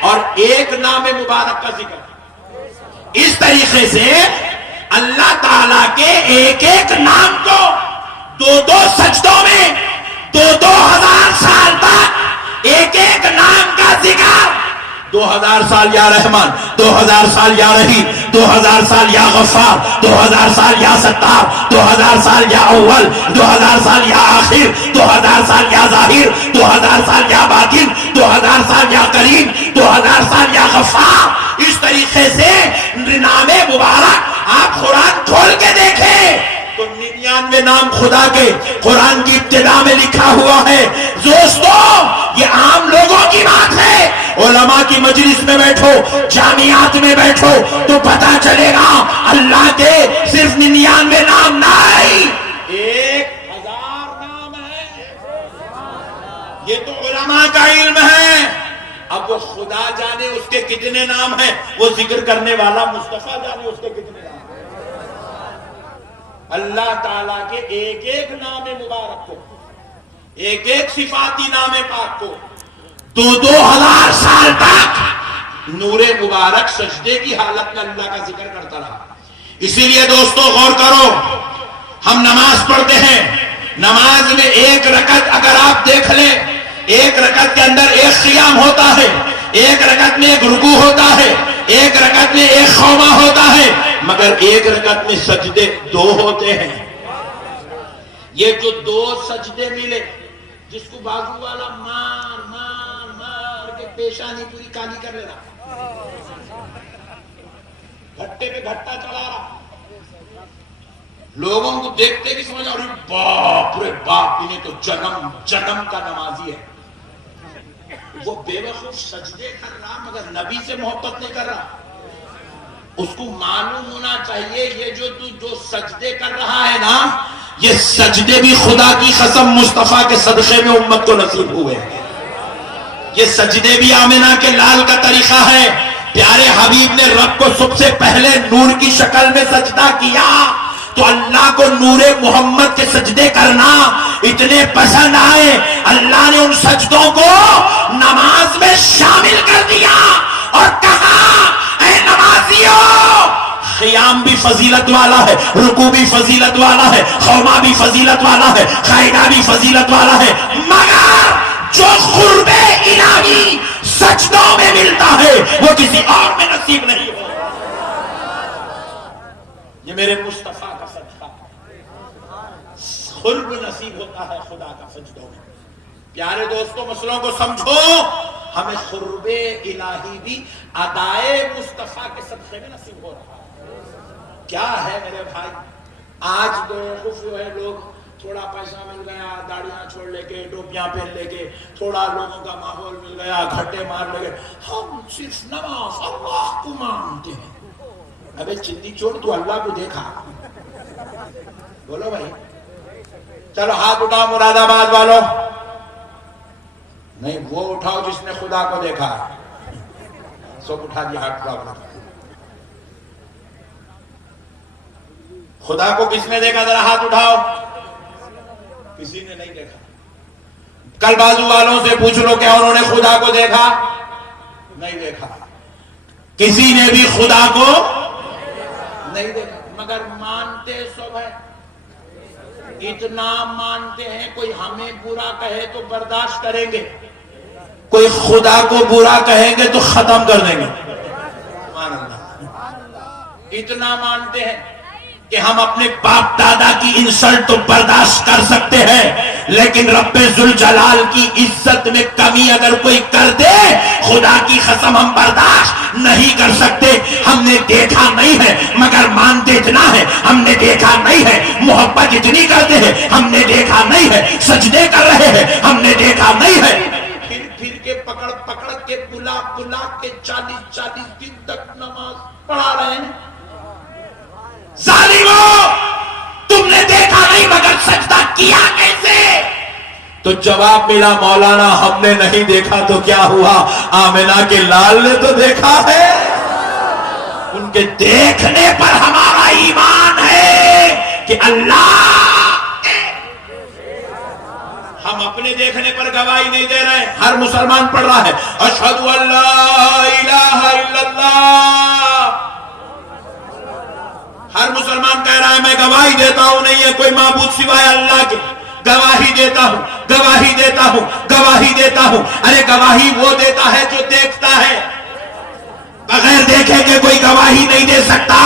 اور 1 نام مبارک کا ذکر. اس طریقے سے اللہ تعالیٰ کے ایک ایک نام کو 2 سجدوں میں 2000 سال تک ایک ایک نام کا ذکر. 2000 سال یا رحمان، 2000 سال یا رحیم، 2000 سال یا غفار، 2000 سال یا ستار، 2000 سال یا اول، 2000 سال یا آخر، 2000 سال یا ظاہر، 2000 سال یا باطن، 2000 سال یا کریم، 2000 سال یا غفار. اس طریقے سے نام مبارک آپ قرآن کھول کے دیکھیں تو 99 نام خدا کے قرآن کی ابتدا میں لکھا ہوا ہے. دوستو یہ عام لوگوں کی بات ہے. علماء کی مجلس میں بیٹھو، جامعات میں بیٹھو تو پتا چلے گا اللہ کے صرف 99 نام نہیں، 1000 نام ہے. یہ تو علماء کا علم ہے. اب وہ خدا جانے اس کے کتنے نام ہیں، وہ ذکر کرنے والا مصطفیٰ جانے اس کے کتنے نام ہیں. اللہ تعالیٰ کے ایک ایک نام مبارک کو، ایک ایک صفاتی نام پاک کو 2000 سال تک نور مبارک سجدے کی حالت میں اللہ کا ذکر کرتا رہا. اسی لیے دوستو غور کرو، ہم نماز پڑھتے ہیں، نماز میں 1 رکعت اگر آپ دیکھ لیں، 1 رکعت کے اندر 1 قیام ہوتا ہے، 1 رکعت میں 1 رکوع ہوتا ہے، 1 رکعت میں 1 خوما ہوتا ہے، مگر 1 رکعت میں سجدے 2 ہوتے ہیں. یہ جو 2 سجدے ملے، جس کو بازو والا مار مار مار کے پیشانی پوری کالی کر لینا، گھٹے پہ گھٹا چلا رہا، لوگوں کو دیکھتے کہ سمجھ ارے باپ رے باپ، انہیں تو جنم کا نمازی ہے. وہ بے وقوف سجدے کر رہا مگر نبی سے محبت نہیں کر رہا. اس کو معلوم ہونا چاہیے یہ جو سجدے کر رہا ہے نا، یہ سجدے بھی خدا کی قسم مصطفیٰ کے صدقے میں امت کو نصیب ہوئے. یہ سجدے بھی آمنہ کے لال کا طریقہ ہے. پیارے حبیب نے رب کو سب سے پہلے نور کی شکل میں سجدہ کیا تو اللہ کو نور محمد کے سجدے کرنا اتنے پسند آئے، اللہ نے ان سجدوں کو نماز میں شامل کر دیا اور کہا اے نمازیوں، قیام بھی فضیلت والا ہے، رکوع بھی فضیلت والا ہے، خوما بھی فضیلت والا ہے، قائدہ بھی فضیلت والا ہے، مگر جو قرب الہی سجدوں میں ملتا ہے وہ کسی اور میں نصیب نہیں ہو. یہ میرے مصطفیٰ کا صدقہ، قرب نصیب ہوتا ہے خدا کا سجدوں میں. پیارے دوستوں مسئلوں کو سمجھو، ہمیں قرب الہی بھی ادائے مصطفیٰ کے صدقے میں نصیب ہو رہا ہے. کیا ہے میرے بھائی، آج بیوقوف جو ہے لوگ تھوڑا پیسہ مل گیا، داڑیاں چھوڑ لے کے، ٹوپیاں پہن لے کے، تھوڑا لوگوں کا ماحول مل گیا، گھٹے مار لے کے، ہم صرف نماز اللہ کو مانتے ہیں. ابے چندی چوڑ، تو اللہ کو دیکھا؟ بولو بھائی، چلو ہاتھ اٹھاؤ مراد آباد والوں. نہیں، وہ اٹھاؤ جس نے خدا کو دیکھا. سب اٹھا دیا ہاتھ اٹھاؤ. خدا کو کس نے دیکھا؟ ذرا ہاتھ اٹھاؤ. کسی نے نہیں دیکھا. کل بازو والوں سے پوچھ لو کہ انہوں نے خدا کو دیکھا؟ نہیں دیکھا. کسی نے بھی خدا کو نہیں دیکھا، مگر مانتے سب ہے. اتنا مانتے ہیں کوئی ہمیں برا کہے تو برداشت کریں گے، کوئی خدا کو برا کہیں گے تو ختم کر دیں گے. سبحان اللہ. اتنا مانتے ہیں کہ ہم اپنے باپ دادا کی انسلٹ تو برداشت کر سکتے ہیں، لیکن رب ذوالجلال کی عزت میں کمی اگر کوئی کر دے، خدا کی قسم ہم برداشت نہیں کر سکتے. ہم نے دیکھا نہیں ہے مگر مانتے اتنا ہے، ہم نے دیکھا نہیں ہے محبت اتنی کرتے ہیں، ہم نے دیکھا نہیں ہے سجدے کر رہے ہیں، ہم نے دیکھا نہیں ہے. پھر کے کے بلا بلا کے 40 دن تک نماز پڑھا رہے ہیں. ظالموں تم نے دیکھا نہیں مگر سجدہ کیا کیسے؟ تو جواب ملا مولانا ہم نے نہیں دیکھا تو کیا ہوا، آمنہ کے لال نے تو دیکھا ہے. ان کے دیکھنے پر ہمارا ایمان ہے کہ اللہ، ہم اپنے دیکھنے پر گواہی نہیں دے رہے. ہر مسلمان پڑھ رہا ہے اشہدو ان لا الہ الا اللہ. ہر مسلمان کہہ رہا ہے میں گواہی دیتا ہوں نہیں ہے کوئی معبود سوائے اللہ کے. گواہی دیتا ہوں، گواہی دیتا ہوں، گواہی دیتا ہوں. ارے گواہی وہ دیتا ہے جو دیکھتا ہے، بغیر دیکھے کہ کوئی گواہی نہیں دے سکتا.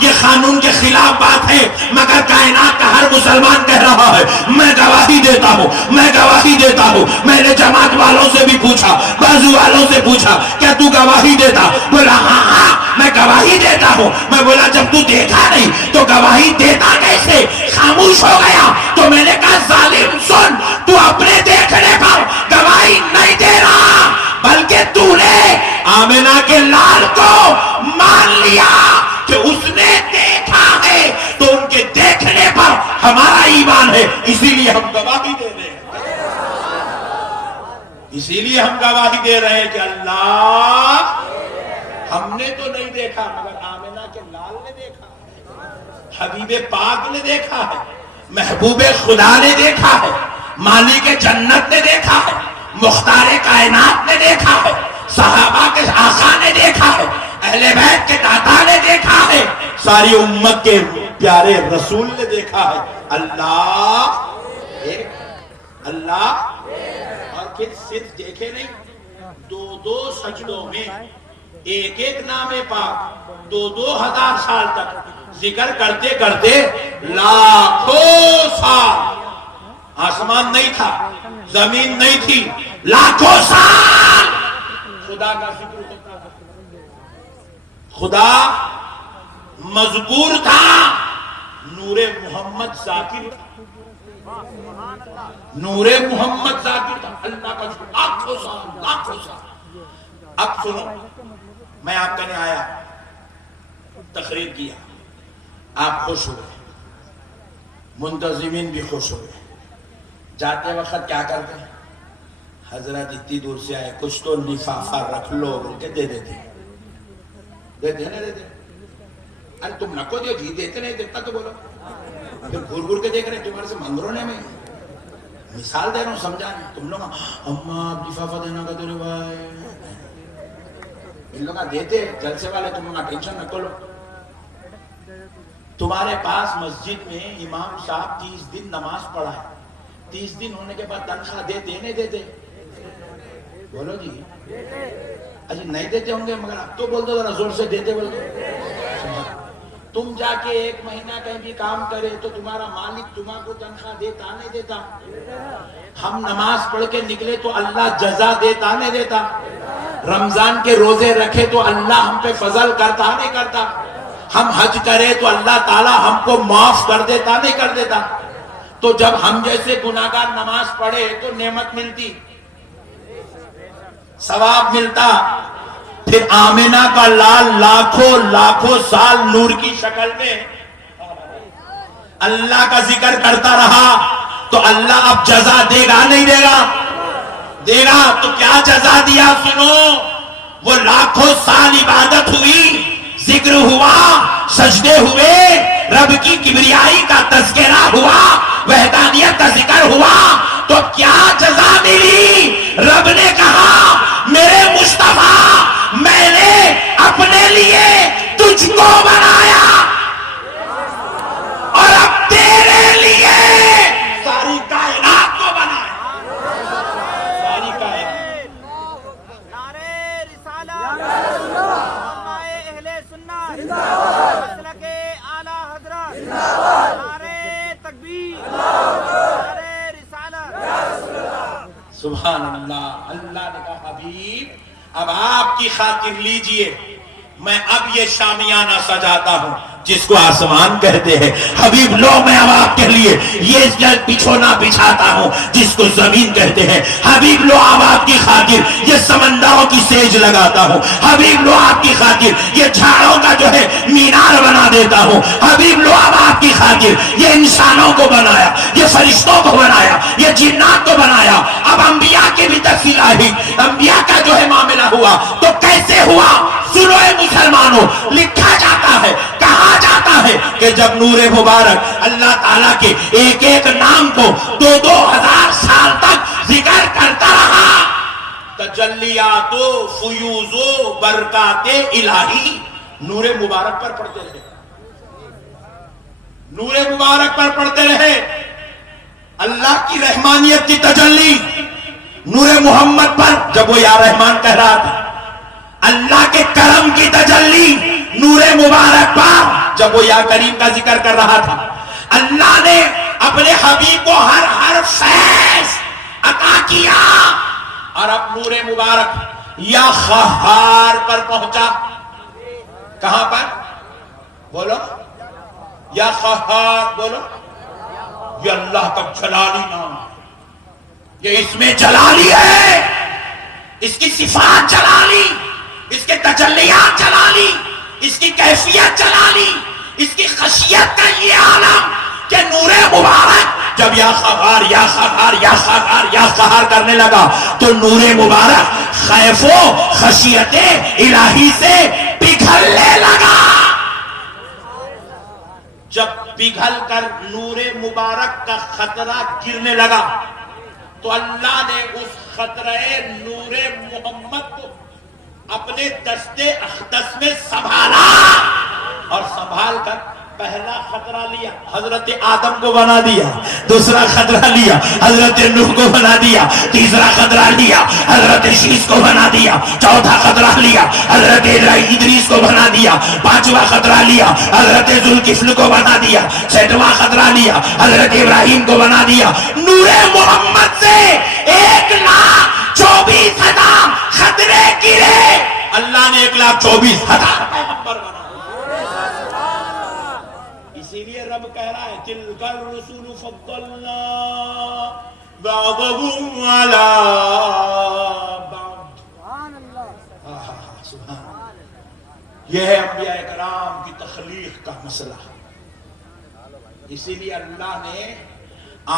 یہ قانون کے خلاف بات ہے مگر کائنات کا ہر مسلمان کہہ رہا ہے میں گواہی دیتا ہوں، میں گواہی دیتا ہوں. میں نے جماعت والوں سے بھی پوچھا، بازو والوں سے پوچھا کیا تو گواہی دیتا؟ بولا ہاں ہاں میں گواہی دیتا ہوں. میں بولا جب تو دیکھا نہیں تو گواہی دیتا کیسے؟ خاموش ہو گیا. تو میں نے کہا ظالم سن، تو اپنے دیکھنے پر گواہی نہیں دے رہا بلکہ تو نے آمنہ کے لال کو مان لیا کہ اس نے دیکھا ہے. تو ان کے دیکھنے پر ہمارا ایمان ہے، اسی لیے ہم گواہی دے رہے ہیں. اسی لیے ہم گواہی دے رہے ہیں کہ اللہ ہم نے تو نہیں دیکھا مگر آمنہ کے لال نے دیکھا ہے، حبیب پاک نے دیکھا ہے، محبوب خدا نے دیکھا ہے، مالک جنت نے دیکھا ہے، مختار کائنات نے دیکھا ہے، صحابہ کے آقا نے دیکھا ہے، اہل بیت کے دادا نے دیکھا ہے، ساری امت کے پیارے رسول نے دیکھا ہے. اللہ ایک، اللہ. اور پھر صرف دیکھے نہیں، 2 سجدوں میں ایک نام پاک 2,000 سال تک ذکر کرتے کرتے لاکھوں سال. آسمان نہیں تھا، زمین نہیں تھی، لاکھوں سال خدا کا ذکر ہوتا تھا. خدا مذکور تھا، نور محمد ذاکر تھا، نور محمد ذاکر تھا. اللہ کا ذکر لاکھوں سال، لاکھوں سال. اب سنو، میں آپ کہنے آیا، تقریر کیا، آپ خوش ہوئے، منتظمین بھی خوش ہوئے. جاتے وقت کیا کرتے ہیں؟ حضرت اتنی دور سے آئے، کچھ تو لفافہ رکھ لو بول کے دے دیتے نا دیتے. ارے تم نکو دیو جی، دیتے نہیں دیتا تو بولو. پھر گھور گھور کے دیکھ رہے تمہارے سے منگروں نے. میں مثال دے رہا ہوں سمجھانے. تم لوگ اماں آپ لفافہ دینا کا تیرے بھائی، ان لوگ دیتے جلسے والے، تم لوگ ٹینشن نہ کرو. تمہارے پاس مسجد میں امام صاحب 30 دن نماز پڑھا ہے، 30 دن ہونے کے بعد تنخواہ دیتے نہیں دیتے؟ بولو جی. اجی نہیں دیتے ہوں گے مگر اب تو بول دو ذرا زور سے، دیتے بول دو. تم جا کے 1 مہینہ کہیں بھی کام کرے تو تمہارا مالک تمہارا کو تنخواہ دیتا نہیں دیتا؟ ہم نماز پڑھ کے نکلے تو اللہ جزا دیتا نہیں دیتا؟ رمضان کے روزے رکھے تو اللہ ہم پہ فضل کرتا نہیں کرتا؟ ہم حج کرے تو اللہ تعالی ہم کو معاف کر دیتا نہیں کر دیتا؟ تو جب ہم جیسے گناہگار نماز پڑھے تو نعمت ملتی، ثواب ملتا. پھر آمنہ کا لال لاکھوں سال نور کی شکل میں اللہ کا ذکر کرتا رہا. تو اللہ اب جزا دے گا نہیں دے گا؟ دے گا. تو کیا جزا دیا سنو. وہ لاکھوں سال عبادت ہوئی، ذکر ہوا، سجدے ہوئے، رب کی کبریائی کا تذکرہ ہوا، وحدانیت کا ذکر ہوا. تو کیا جزا ملی؟ رب نے کہا میرے مصطفیٰ میں نے اپنے لیے تجھ کو بنایا اور اب تیرے لیے ساری کائنات کو بنایا. ساری کائنات. نعرہ رسالت، اہل سنت، مسلک اعلی حضرت، نعرہ تکبیر، نعرہ رسالت. سبحان اللہ. اللہ نے کہا حبیب اب آپ کی خاطر لیجئے، میں اب یہ شامیانہ سجاتا ہوں. جس کو آسمان کہتے ہیں. حبیب لو میں اب آپ کے لیے یہ بچھونا بچھاتا ہوں جس کو زمین کہتے ہیں. حبیب لو اب آپ کی خاطر یہ سمندروں کی سیج لگاتا ہوں. حبیب لو آپ کی خاطر یہ جھاڑوں کا جو ہے مینار بنا دیتا ہوں. حبیب لو اب آپ کی خاطر یہ انسانوں کو بنایا, یہ فرشتوں کو بنایا, یہ جنات کو بنایا. اب انبیاء کی بھی تفصیل آئی, انبیاء کا جو ہے معاملہ ہوا تو کیسے ہوا؟ سنو اے مسلمانوں, لکھا جاتا ہے, کہا جاتا ہے کہ جب نور مبارک اللہ تعالیٰ کے ایک ایک نام کو 2000 سال تک ذکر کرتا رہا, تجلیات و فیوز و برکات الہی نور مبارک پر پڑھتے رہے, نور مبارک پر پڑھتے رہے. اللہ کی رحمانیت کی تجلی نور محمد پر جب وہ یا رحمان کہہ رہا تھا, اللہ کے کرم کی تجلی نور مبارک پر جب وہ یا کریم کا ذکر کر رہا تھا. اللہ نے اپنے حبیب کو ہر فیض عطا کیا, اور اب نور مبارک یا خہار پر پہنچا. کہاں پر؟ بولو یا خہار, بولو. یہ اللہ کا جلالی نام, یہ اس میں جلالی ہے, اس کی صفات جلالی, اس کے تجلیات جلالی, اس کی کیفیت جلالی, اس کی خشیت کا یہ عالم کہ نور مبارک جب یا خبار یا خبار یا خبار یا خبار کرنے لگا تو نور مبارک خیف و خشیت الہی سے پگھلنے لگا. جب پگھل کر نور مبارک کا خطرہ گرنے لگا تو اللہ نے اس خطرہ نور محمد کو اپنے دستے اقدس میں سنبھالا, اور سنبھال کر پہلا خطرہ لیا, حضرت آدم کو بنا دیا. دوسرا خطرہ لیا, حضرت نوح کو بنا دیا. تیسرا خطرہ لیا, حضرت شیس کو بنا دیا. چوتھا خطرہ لیا, حضرت ادریس کو بنا دیا. پانچواں خطرہ لیا, حضرت ذوالکفل کو بنا دیا. چھٹواں خطرہ لیا, حضرت ابراہیم کو بنا دیا. نور محمد سے 1,24,000 خطرے گرے, اللہ نے 1,24,000 پیغمبر بنا. اسی لیے رب کہہ رہا ہے تلک الرسل فضلنا بعضهم علی بعض. سبحان اللہ. یہ ہے انبیاء کرام کی تخلیق کا مسئلہ. اسی لیے اللہ نے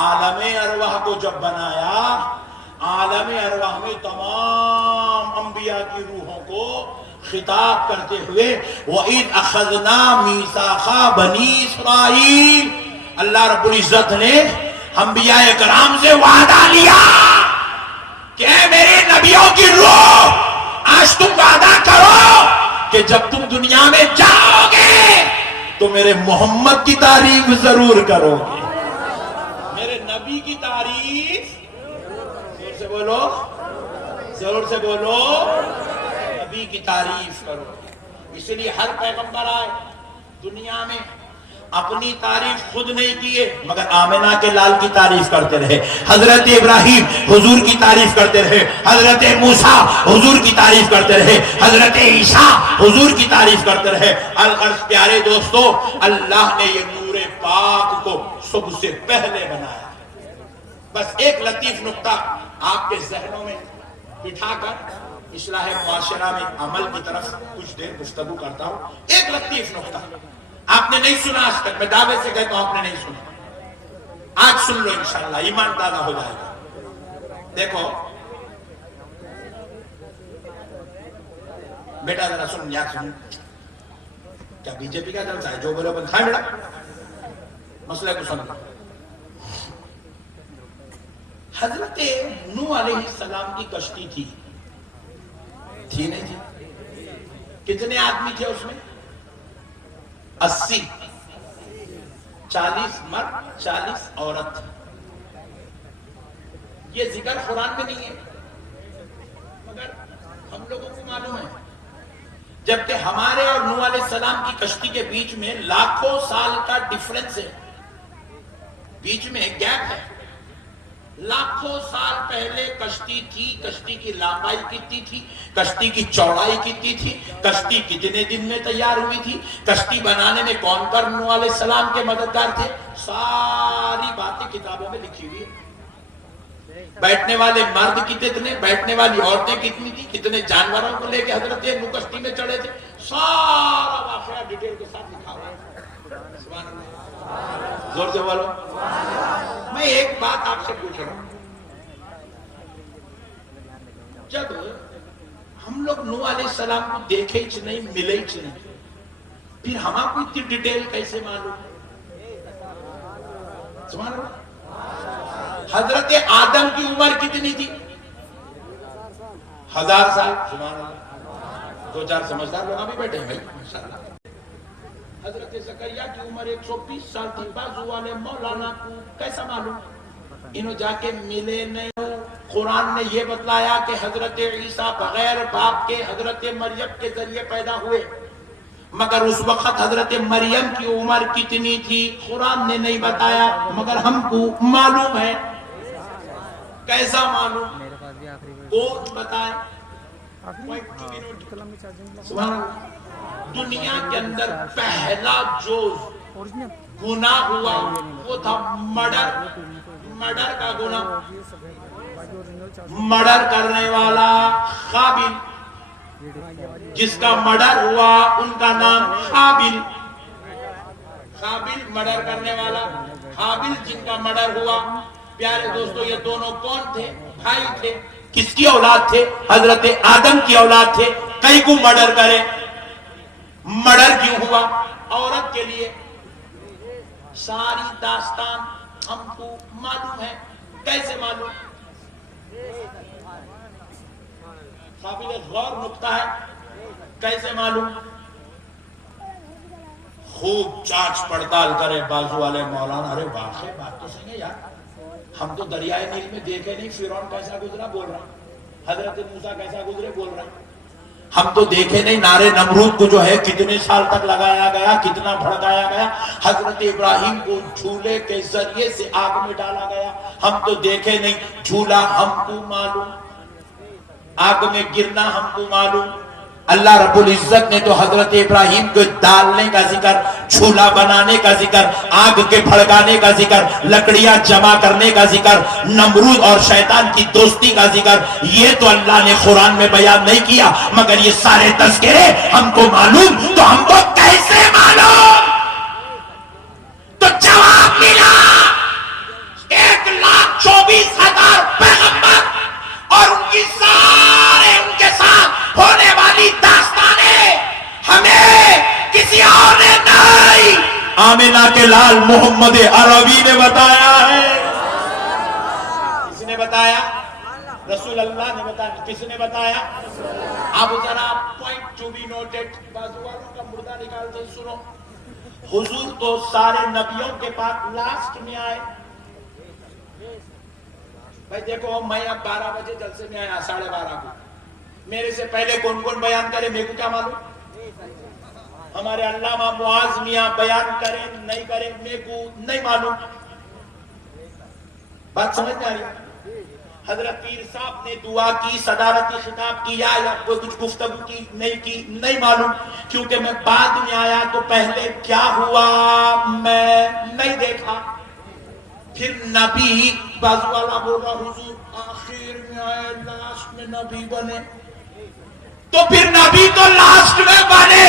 عالم ارواح کو جب بنایا, عالم ارواح میں تمام انبیاء کی روحوں کو خطاب کرتے ہوئے وَإِذْ أَخَذْنَا مِيثَاقَ بَنِي إِسْرَائِيلَ, اللہ رب العزت نے انبیاء کرام سے وعدہ لیا کہ اے میرے نبیوں کی روح, آج تم وعدہ کرو کہ جب تم دنیا میں جاؤ گے تو میرے محمد کی تعریف ضرور کرو گے. میرے نبی کی تعریف زور سے بولو, ضرور سے بولو, نبی کی تعریف کرو. اس لیے ہر پیغمبر آئے دنیا میں اپنی تعریف خود نہیں کیے مگر آمنہ کے لال کی تعریف کرتے رہے. حضرت ابراہیم حضور کی تعریف کرتے رہے, حضرت موسیٰ حضور کی تعریف کرتے رہے, حضرت عیسیٰ حضور کی تعریف کرتے رہے. الغرض پیارے دوستو, اللہ نے یہ نور پاک کو سب سے پہلے بنایا. بس ایک لطیف نقطہ آپ کے ذہنوں میں بٹھا کر اصلاح معاشرہ میں عمل کی طرف کچھ دیر گفتگو کرتا ہوں. ایک لطیف نقطہ آپ نے نہیں سنا آج تک, میں دعوے سے کہتا ہوں آپ نے نہیں سنا, آج سن لو انشاءاللہ ایمان تازہ ہو جائے گا. دیکھو بیٹا ذرا سن, یاد سن, کیا بی جے پی کا جلسہ ہے؟ جو بولے بند کھائے بیٹا, مسئلہ کو سمجھ. حضرت نوح علیہ السلام کی کشتی تھی نہیں تھی؟ کتنے آدمی تھے اس میں؟ 80, 40 مرد 40 عورت. یہ ذکر قرآن میں نہیں ہے مگر ہم لوگوں کو معلوم ہے, جبکہ ہمارے اور نوح علیہ السلام کی کشتی کے بیچ میں لاکھوں سال کا ڈیفرنس ہے, بیچ میں گیپ ہے. لاکھوں سال پہلے کشتی تھی، کشتی کی لمبائی کتنی تھی، کشتی کی چوڑائی کتنی تھی، کشتی کتنے دن میں تیار ہوئی تھی، کشتی بنانے میں کون کون نوح علیہ السلام کے مددگار تھے، ساری باتیں کتابوں میں لکھی ہوئی ہے۔ بیٹھنے والے مرد کتنے، بیٹھنے والی عورتیں کتنی تھی، کتنے جانوروں کو لے کے حضرت نوح کشتی میں چڑھے تھے، سارا واقعہ ڈیٹیل کے ساتھ لکھا ہوا ہے۔ سبحان اللہ، زور سے بولو۔ میں ایک بات آپ سے پوچھ رہا ہوں، جب ہم لوگ نوح علیہ السلام کو دیکھے ہی نہیں، ملے ہی نہیں، پھر ہمیں کو اتنی ڈیٹیل کیسے معلوم؟ سبحان اللہ۔ حضرت آدم کی عمر کتنی تھی؟ 1000 سال۔ سبحان اللہ۔ دو چار سمجھدار لوگ بھی بیٹھے ہیں بھائی ماشاءاللہ۔ حضرت زکریا کی عمر 120 سال تھی، بازو والے مولانا کو کیسا معلوم؟ انہوں جا کے ملے نہیں۔ قرآن نے یہ بتلایا کہ حضرت عیسیٰ بغیر باپ کے حضرت مریم کے ذریعے پیدا ہوئے، مگر اس وقت حضرت مریم کی عمر کتنی تھی قرآن نے نہیں بتایا، مگر ہم کو معلوم ہے۔ کیسا معلوم؟ کون بتائے؟ سبحان اللہ۔ دنیا کے اندر پہلا جو گناہ ہوا وہ تھا مرڈر کا گناہ۔ مرڈر کرنے والا قابل، جس کا مرڈر ہوا ان کا نام حابل۔ قابل مرڈر کرنے والا، حابل جن کا مرڈر ہوا۔ پیارے دوستو، یہ دونوں کون تھے؟ بھائی تھے۔ کس کی اولاد تھے؟ حضرت آدم کی اولاد تھے۔ کئی کو مرڈر کرے؟ مرڈر کیوں ہوا؟ عورت کے لیے۔ ساری داستان ہم کو معلوم ہے۔ کیسے معلوم؟ قابل غور نکتہ ہے۔ کیسے معلوم؟ خوب جانچ پڑتال کرے بازو والے مولانا۔ ارے واقعی بات تو صحیح ہے یار، ہم تو دریائے نیل میں دیکھے نہیں فرعون کیسا گزرا بول رہا، حضرت موسیٰ کیسا گزرے بول رہا، ہم تو دیکھے نہیں نارے نمرود کو جو ہے کتنے سال تک لگایا گیا، کتنا بھڑکایا گیا، حضرت ابراہیم کو جھولے کے ذریعے سے آگ میں ڈالا گیا، ہم تو دیکھے نہیں۔ جھولا ہم کو معلوم، آگ میں گرنا ہم کو معلوم۔ اللہ رب العزت نے تو حضرت ابراہیم کو ڈالنے کا ذکر، جھولا بنانے کا ذکر، آگ کے بھڑکانے کا ذکر، لکڑیاں جمع کرنے کا ذکر، نمرود اور شیطان کی دوستی کا ذکر، یہ تو اللہ نے قرآن میں بیان نہیں کیا، مگر یہ سارے تذکرے ہم کو معلوم، تو ہم کو کیسے معلوم؟ تو جواب ملا 1,24,000 پیغمبر اور ان کی سارے ان کے ساتھ ہونے والی داستانیں ہمیں کسی اور نے نہیں، آمینہ کے لال محمد عربی نے بتایا ہے۔ کس نے بتایا؟ رسول اللہ نے بتایا۔ کس نے بتایا؟ اب ذرا پوائنٹ ٹو بی نوٹڈ، بازو والوں کا مردہ نکالتے سنو۔ حضور تو سارے نبیوں کے پاس لاسٹ میں آئے۔ بھائی دیکھو، میں اب 12 بجے جلسے میں آیا 12:30 کو، میرے سے پہلے کون کون بیان کرے میرے کو کیا معلوم؟ ہمارے علامہ معاذ میاں بیان کرے نہیں کرے میرے کو نہیں معلوم۔ بات سمجھ میں آ رہی؟ حضرت پیر صاحب نے دعا کی، صدارتی خطاب کیا یا کوئی کچھ گفتگو کی نہیں معلوم، کیونکہ میں بعد میں آیا تو پہلے کیا ہوا میں نہیں دیکھا۔ پھر نبی بازو والا بول رہا حضور آخر میں آئے، لاسٹ میں نبی بنے، تو پھر نبی تو لاسٹ میں بنے۔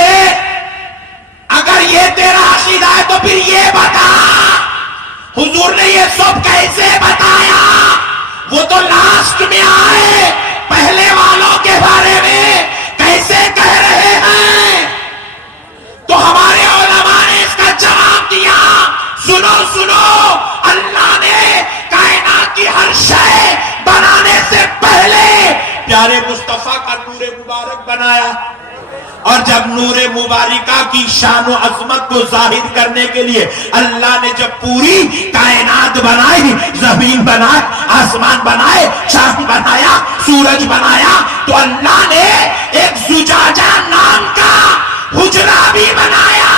اگر یہ تیرا عقیدہ ہے تو پھر یہ بتا حضور نے یہ سب کیسے بتایا؟ وہ تو لاسٹ میں آئے، پہلے والوں کے بارے میں کیسے کہہ رہے ہیں؟ تو ہمارے علماء نے اس کا جواب دیا، سنو سنو، اللہ نے کائنات کی ہر شے بنانے سے پہلے پیارے مصطفیٰ کا نور مبارک بنایا، اور جب نور مبارکہ کی شان و عظمت کو ظاہر کرنے کے لیے اللہ نے جب پوری کائنات بنائی، زمین بنائے، آسمان بنائے، چاند بنایا، سورج بنایا، تو اللہ نے ایک زجاجہ نام کا حجرہ بھی بنایا۔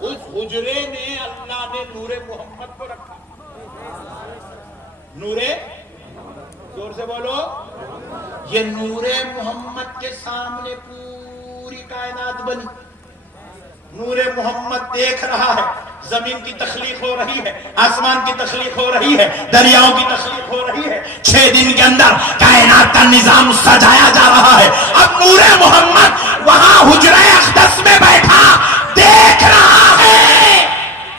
اس حجرے میں اللہ نے نور محمد کو رکھا۔ یہ نور محمد کے سامنے پوری کائنات بنی. نور محمد دیکھ رہا ہے زمین کی تخلیق ہو رہی ہے, آسمان کی تخلیق ہو رہی ہے, دریاؤں کی تخلیق ہو رہی ہے. 6 دن کے اندر کائنات کا نظام سجایا جا رہا ہے. اب نور محمد وہاں حجرہ اقدس میں بیٹھا دیکھ رہا ہے.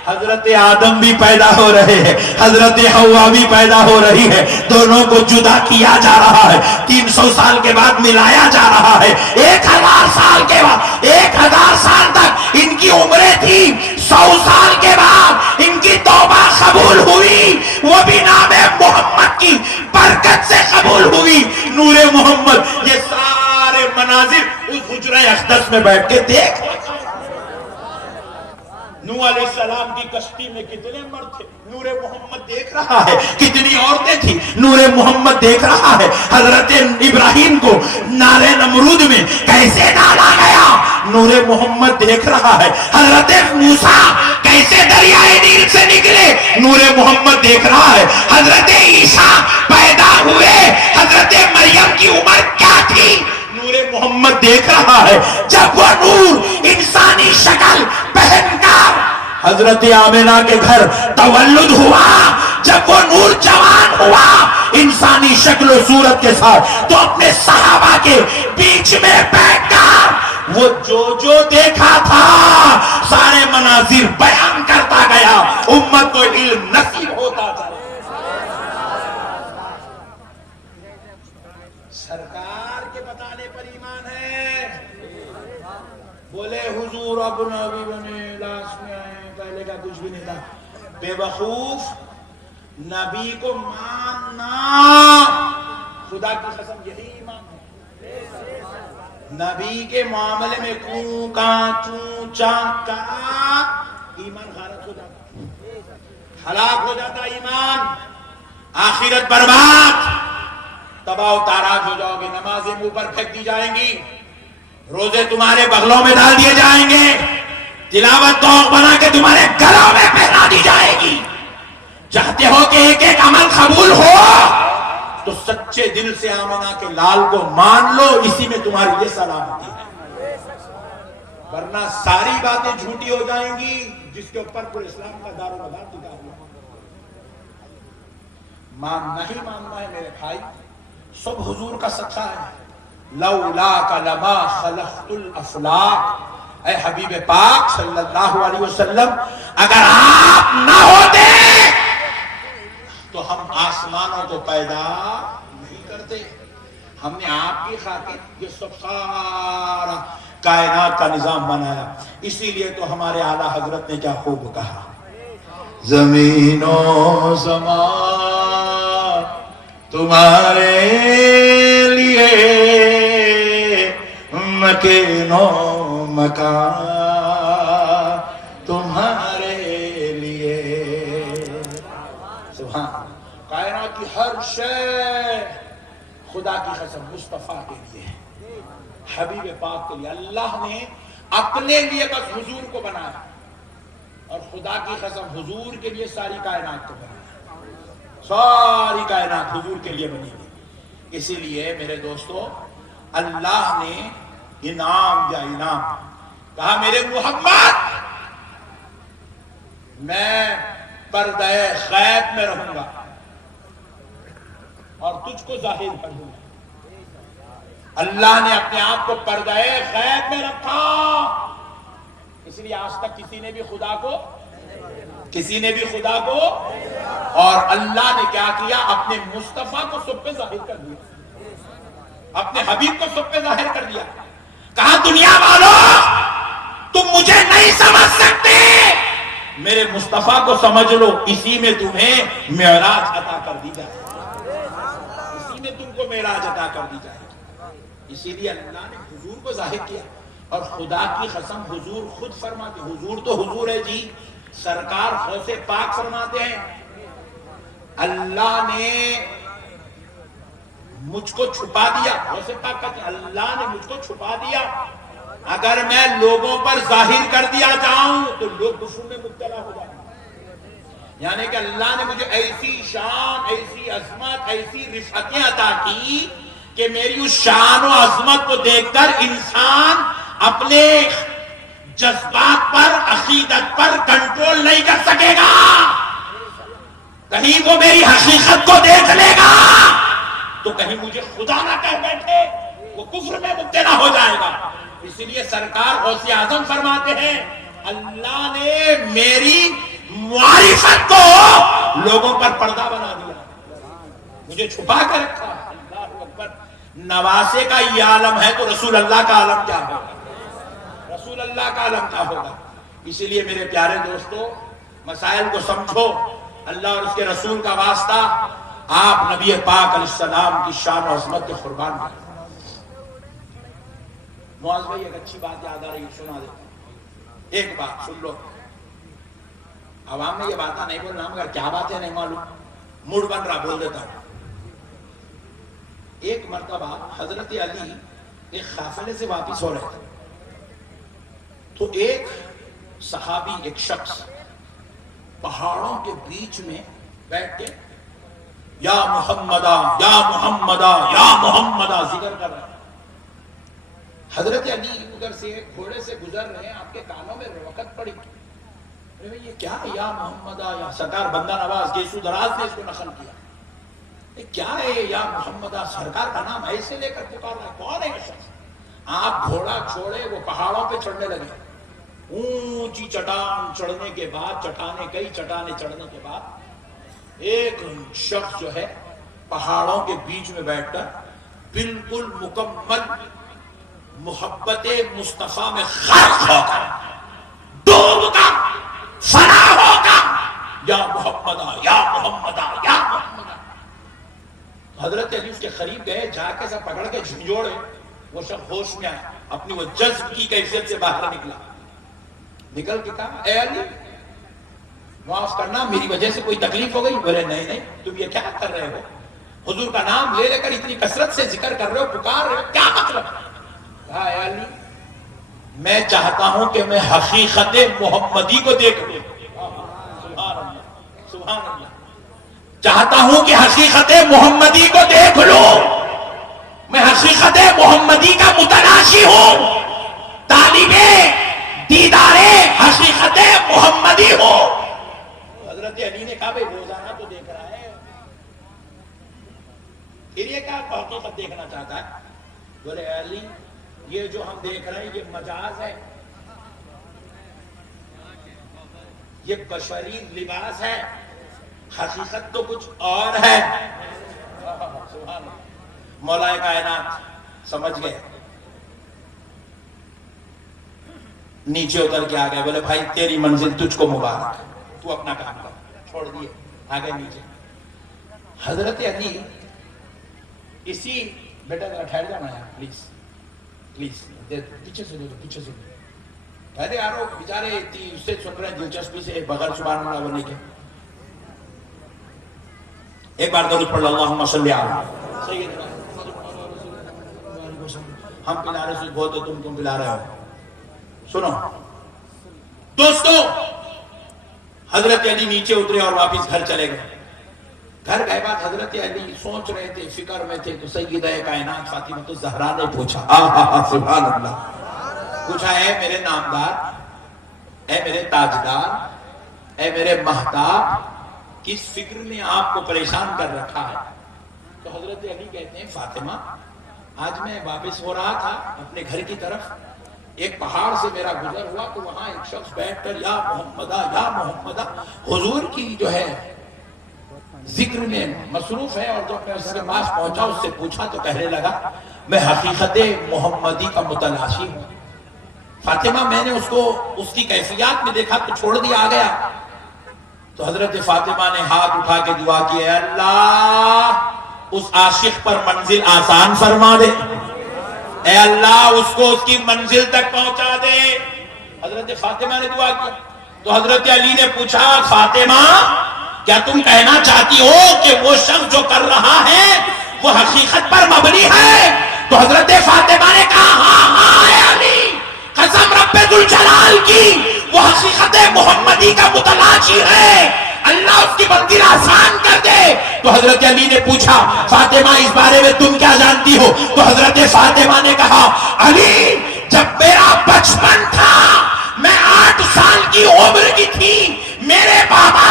حضرت آدم بھی پیدا ہو رہے ہیں, حضرت حوا بھی پیدا ہو رہی ہے. دونوں کو جدا کیا جا رہا ہے. 300 سال کے بعد ملایا جا رہا ہے. 1000 سال کے بعد, 1000 سال تک ان کی عمریں تھی. 100 سال کے بعد ان کی توبہ قبول ہوئی, وہ بھی نام محمد کی برکت سے قبول ہوئی. نور محمد یہ سارے مناظر اس حجرہ اقدس میں بیٹھ کے دیکھ. نوح علیہ السلام کی کشتی میں کتنے مرد تھے, نور محمد دیکھ رہا ہے. کتنی عورتیں تھیں, نور محمد دیکھ رہا ہے. حضرت ابراہیم کو نار نمرود میں کیسے ڈالا گیا, نور محمد دیکھ رہا ہے. حضرت موسیٰ کیسے دریائے نیل سے نکلے, نور محمد دیکھ رہا ہے. حضرت عیسیٰ پیدا ہوئے, حضرت مریم کی عمر کیا تھی, نور محمد دیکھ رہا ہے. جب وہ نور انسانی شکل پہن کر حضرت آمنہ کے گھر تولد ہوا, جب وہ نور جوان ہوا انسانی شکل و صورت کے ساتھ, تو اپنے صحابہ کے بیچ میں بیٹھ کر وہ جو دیکھا تھا سارے مناظر بیان کرتا گیا. امت کو علم نصیب ہوتا چلا. سرکار کے بتانے پر ایمان ہے. بولے حضور اب نبی بنے, لاش میں آئے, پہلے کا کچھ بھی نہیں تھا. بے وقوف, نبی کو ماننا خدا کی قسم یہی ایمان ہے. نبی کے معاملے میں کوں کاں چوں چاں کا ایمان غارت ہو جاتا, ہلاک ہو جاتا ایمان, آخرت برباد, تباہ و تاراج ہو جاؤ گے. نمازیں منہ پر پھینک دی جائیں گی, روزے تمہارے بغلوں میں ڈال دیے جائیں گے, تلاوت توق بنا کے تمہارے گلوں میں پہنا دی جائے گی. چاہتے ہو کہ ایک ایک عمل قبول ہو تو سچے دل سے آمنہ کے لال کو مان لو, اسی میں تمہاری یہ سلامتی ہے. ورنہ ساری باتیں جھوٹی ہو جائیں گی جس کے اوپر پورے اسلام کا دار و مدار ٹکا ہوا. ماننا ہی ماننا ہے میرے بھائی, سب حضور کا صدقہ ہے. لولاک لما خلقت الافلاق, اے حبیب پاک صلی اللہ علیہ وسلم, اگر آپ نہ ہوتے تو ہم آسمانوں کو پیدا نہیں کرتے. ہم نے آپ کی خاطر یہ سب سارا کائنات کا نظام بنایا. اسی لیے تو ہمارے اعلیٰ حضرت نے کیا خوب کہا, زمین و زمان تمہارے لیے, مکین و مکان تمہارے لیے. سبحان, کائنات کی ہر شے خدا کی قسم مصطفیٰ کے لیے, حبیب پاک کے لیے. اللہ نے اپنے لیے بس حضور کو بنایا, اور خدا کی قسم حضور کے لیے ساری کائنات کو بنایا. ساری کائنات حضور کے لیے بنی گئی. اسی لیے میرے دوستو, اللہ نے انعام یا انعام کہا, میرے محمد میں پردہ غیب میں رہوں گا اور تجھ کو ظاہر کر دوں گا. اللہ نے اپنے آپ کو پردہ غیب میں رکھا, اس لیے آج تک کسی نے بھی خدا کو اور اللہ نے کیا کیا, اپنے مصطفیٰ کو سب پہ ظاہر کر دیا, اپنے حبیب کو سب پہ ظاہر کر دیا. کہا دنیا والوں تم مجھے نہیں سمجھ سکتے, میرے مصطفیٰ کو سمجھ لو, اسی میں تمہیں معراج عطا کر دی جائے, اسی میں تم کو معراج عطا کر دی جائے. اسی لیے اللہ نے حضور کو ظاہر کیا. اور خدا کی قسم حضور خود فرماتے, حضور تو حضور ہے جی, سرکار غوث پاک فرماتے ہیں, اللہ نے مجھ کو چھپا دیا. غوث پاک کہتے ہیں اللہ نے مجھ کو چھپا دیا, اگر میں لوگوں پر ظاہر کر دیا جاؤں تو لوگ کفر میں مبتلا ہو جائیں. یعنی کہ اللہ نے مجھے ایسی شان, ایسی عظمت, ایسی رفعتیں عطا کی کہ میری اس شان و عظمت کو دیکھ کر انسان اپنے جذبات پر، عقیدت پر کنٹرول نہیں کر سکے گا. کہیں وہ میری حقیقت کو دیکھ لے گا تو کہیں مجھے خدا نہ کہہ بیٹھے، وہ کفر میں مبتلا ہو جائے گا. اس لیے سرکار غوث اعظم فرماتے ہیں اللہ نے میری معرفت کو لوگوں پر پردہ بنا دیا، مجھے چھپا کر رکھا. اللہ اکبر. نواسے کا یہ عالم ہے تو رسول اللہ کا عالم کیا ہوگا؟ رسول اللہ کا عالم کیا ہوگا؟ اسی لیے میرے پیارے دوستو، مسائل کو سمجھو. اللہ اور اس کے رسول کا واسطہ آپ نبی پاک علیہ السلام کی شان و عظمت کے قربان ہیں. معاذ بھائی ایک اچھی بات یاد آ رہی ہے، سنا دیتا ہوں. ایک بات سن لو. عوام میں یہ باتیں نہیں بولنا، مگر کیا باتیں نہیں معلوم، موڈ بن رہا بول دیتا ہوں. ایک مرتبہ حضرت علی ایک قافلے سے واپس ہو رہے تھے تو ایک صحابی، ایک شخص پہاڑوں کے بیچ میں بیٹھ کے یا محمدہ یا محمدہ یا محمدہ ذکر کر رہے ہیں. حضرت علی ادھر سے گھوڑے سے گزر رہے ہیں، آپ کے کانوں میں روکت پڑی. یہ کیا ہے یا محمدہ؟ یا سرکار بندہ نواز گیسو دراز نے اس کو نقل کیا. یہ کیا ہے یا محمدہ؟ سرکار کا نام ایسے لے کر پکار رہا ہے. کون ہے یہ شخص؟ آپ گھوڑا چھوڑے، وہ پہاڑوں پہ چڑھنے لگے. اونچی چٹان چڑھنے کے بعد، کئی چٹانیں چڑھنے کے بعد ایک شخص جو ہے پہاڑوں کے بیچ میں بیٹھ کر بالکل مکمل محبت مصطفیٰ میں غرق ہو کر، ڈوب کر، فنا ہو کر یا محمدہ یا محمدہ یا محمدہ. حضرت علی اس کے قریب گئے، جا کے سب پکڑ کے جھنجھوڑے. وہ شخص ہوش میں آیا، اپنی وہ جذب کی کیفیت سے باہر نکل کے کہا اے علی معاف کرنا، میری وجہ سے کوئی تکلیف ہو گئی؟ بولے نہیں، تم یہ کیا کر رہے ہو؟ حضور کا نام لے لے کر اتنی کثرت سے ذکر کر رہے ہو، پکار رہے ہو، کیا مطلب؟ کہا اے علی میں چاہتا ہوں کہ میں حقیقت محمدی کو دیکھ لوں. سبحان اللہ، سبحان اللہ. چاہتا ہوں کہ حقیقت محمدی کو دیکھ لوں. میں حقیقت محمدی کا متلاشی ہوں، طالب دیدار حقیقت محمدی ہو. حضرت علی نے کہا بھئی روزانہ تو دیکھ رہا ہے، پھر یہ کیا حقیقت دیکھنا چاہتا ہے؟ بولے علی یہ جو ہم دیکھ رہے ہیں یہ مجاز ہے، یہ بشری لباس ہے، حقیقت تو کچھ اور ہے. سبحان اللہ. مولا کائنات سمجھ گئے، نیچے اتر کے آ گئے. بولے بھائی تیری منزل تجھ کو مبارک، تو اپنا کام کر. چھوڑ دیے، آ گئے نیچے. حضرت علی اسی بیٹا ذرا ٹھہر جانا ہے پلیز پیچھے سے دے دو، پیچھے سے دے. پہلے یارو بیچارے اس سے سن رہے ہیں دلچسپی سے بغیر سبحان اللہ بولنے کے. ایک بار درود پڑھ لو اللہم صلی علی سیدنا. ہم پلا رہے بہت تو تم پلا رہے ہو. سنو دوستو، حضرت علی نیچے اترے اور واپس گھر چلے گئے. گھر گئے بعد حضرت علی سوچ رہے تھے، فکر میں تھے، تو سیدہ کائنات فاطمہ الزہرا نے پوچھا، سبحان اللہ، پوچھا اے میرے نامدار، اے میرے تاجدار، اے میرے مہتاب، کس فکر نے آپ کو پریشان کر رکھا ہے؟ تو حضرت علی کہتے ہیں فاطمہ آج میں واپس ہو رہا تھا اپنے گھر کی طرف، ایک پہاڑ سے میرا گزر ہوا تو وہاں ایک شخص بیٹھ کر یا محمدہ حضور کی جو ہے ذکر میں مصروف ہے، اور جب میں اس کے پاس پہنچا اس سے پوچھا تو کہنے لگا میں حقیقت محمدی کا متلاشی ہوں. فاطمہ میں نے اس کو اس کی کیفیات میں دیکھا تو چھوڑ دیا، آ گیا. تو حضرت فاطمہ نے ہاتھ اٹھا کے دعا کی، اے اللہ اس عاشق پر منزل آسان فرما دے، اے اللہ اس کو اس کی منزل تک پہنچا دے. حضرت فاطمہ نے دعا کی. تو حضرت علی نے پوچھا فاطمہ کیا تم کہنا چاہتی ہو کہ وہ شخص جو کر رہا ہے وہ حقیقت پر مبنی ہے؟ تو حضرت فاطمہ نے کہا ہاں اے علی، قسم رب ذوالجلال کی وہ حقیقت محمدی کا متلاشی ہے. اللہ اس کی منزل آسان کر دے. تو حضرت علی نے پوچھا فاطمہ اس بارے میں تم کیا جانتی ہو؟ تو حضرت فاطمہ نے کہا علی جب میرا بچپن تھا، میں 8 سال کی عمر کی تھی، میرے بابا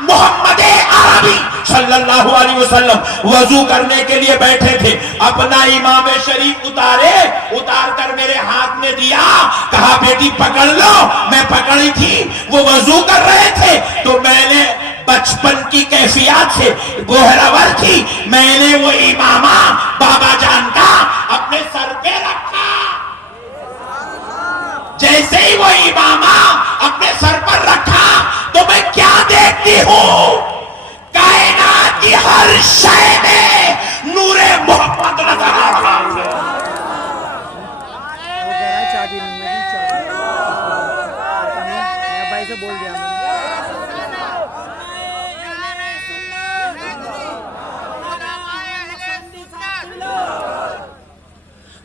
محمد عربی صلی اللہ علیہ وسلم وضو کرنے کے لیے بیٹھے تھے، اپنا امام شریف اتار کر میرے ہاتھ میں دیا، کہا بیٹی پکڑ لو. میں پکڑی تھی، وہ وضو کر رہے تھے تو میں نے بچپن کی کیفیات سے گوہرور تھی، میں نے وہ امامہ بابا جان کا اپنے سر پہ رکھا. جیسے ہی وہ امامہ اپنے سر پر رکھا تو میں کیا دیکھتی ہوں؟ کائنات کی ہر شے میں نور محمد نظر آ رہا ہے.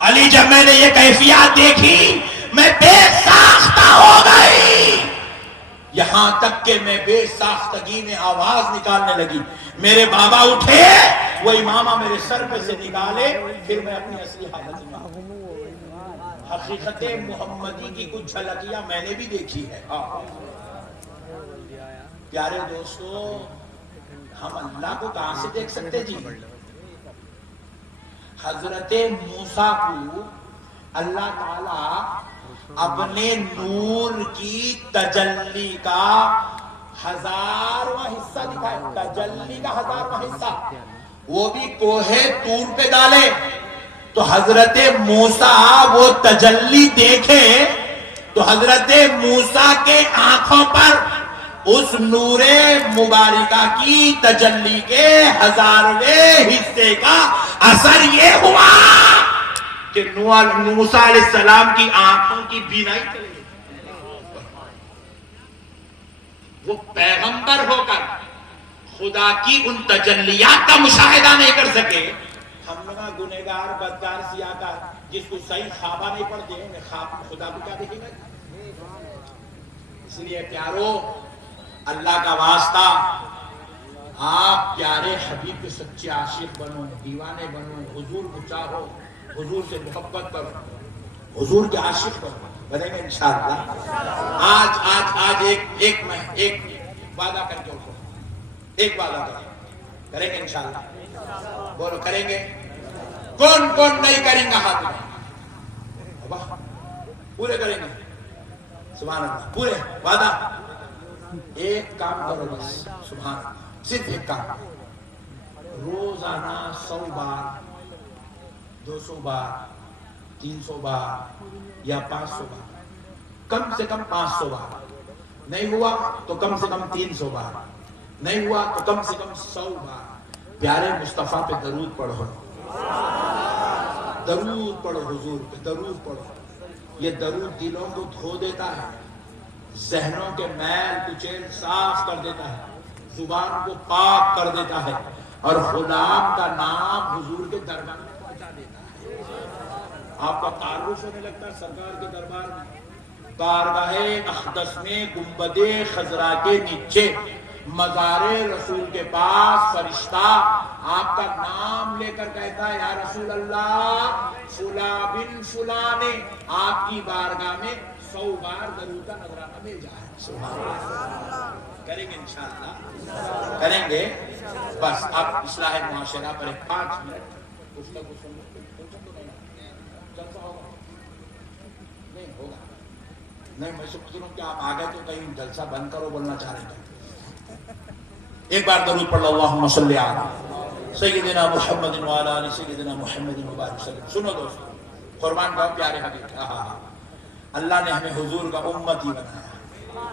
علی جب میں نے یہ کیفیات دیکھی میں بے ساختہ ہو گئی، یہاں تک کہ میں بے ساختگی میں آواز نکالنے لگی. میرے بابا اٹھے، وہ امامہ میرے سر پہ سے نکالے، پھر میں اپنی اصلی حالت میں حقیقت محمدی کی کچھ جھلکیاں میں نے بھی دیکھی ہے. پیارے دوستو، ہم اللہ کو کہاں سے دیکھ سکتے جی؟ حضرت موسیٰ کو اللہ تعالی اپنے نور کی تجلی کا 1000واں حصہ دکھائے. تجلی کا 1000واں حصہ، وہ بھی کوہ طور پہ ڈالے تو حضرت موسیٰ وہ تجلی دیکھے تو حضرت موسیٰ کے آنکھوں پر اس نور مبارکہ کی تجلی کے 1000ویں حصے کا اثر یہ ہوا کہ موسیٰ علیہ السلام کی آنکھوں کی بینائی چلی گئی. وہ پیغمبر ہو کر خدا کی ان تجلیات کا مشاہدہ نہیں کر سکے. ہم لوگ گنہگار بدکار سیاکار جس کو صحیح خوابہ نہیں پڑتے ہیں، خواب خدا کو کیا دیکھے گا؟ اس لیے پیارو، اللہ کا واسطہ آپ پیارے حبیب کے سچے عاشق بنو، دیوانے بنو، حضور کو چاہو، حضور سے محبت کرو، حضور کے عاشق بنو. بنیں گے انشاءاللہ. آج ایک وعدہ کر کے اٹھو، ایک وعدہ کریں گے انشاءاللہ. بولو کریں گے؟ کون کون نہیں کریں گا ہاتھ میں؟ پورے کریں گے؟ سبحان اللہ. پورے وعدہ. ایک کام کرو بس، سبحان اللہ، صرف ایک کام. روزانہ 100 بار، 200 بار، 300 بار یا 500 بار، کم سے کم 500 بار. نہیں ہوا تو کم سے کم 300 بار، نہیں ہوا تو کم سے کم 100 بار پیارے مصطفیٰ پہ درود پڑھو. درود پڑھو، حضور پہ درود پڑھو. یہ درود دلوں کو دھو دیتا ہے، ذہنوں کے میل کچیل صاف کر دیتا ہے، زبان کو پاک کر دیتا ہے، اور غلام کا نام حضور کے دربار میں پہنچا دیتا ہے. آپ کا تعارف ہونے لگتا ہے سرکار کے دربار میں. بارگاہ اقدس میں گنبد خضرا کے نیچے مزار رسول کے پاس فرشتہ آپ کا نام لے کر کہتا ہے یا رسول اللہ، فلاں بن فلاں نے آپ کی بارگاہ میں 100 بار درود کا نذرانہ بھیجا ہے. سبحان اللہ. کریں گے انشاءاللہ، کریں گے. بس اب اصلاح معاشرہ پر 5 منٹ گفتگو سن لو. جلسہ ہوگا؟ نہیں ہوگا. نہیں، میں سوچ رہا ہوں کہ آپ آگے تو کہیں جلسہ بند کرو بولنا چاہ رہے تھے. ایک بار درود پڑھ لو. اللہم صلی علی سیدنا محمد وعلی آل سیدنا محمد مبارک وسلم. سنو دوستو، قربان جاؤ پیارے حبیب. اللہ نے ہمیں حضور کا امتی بنایا.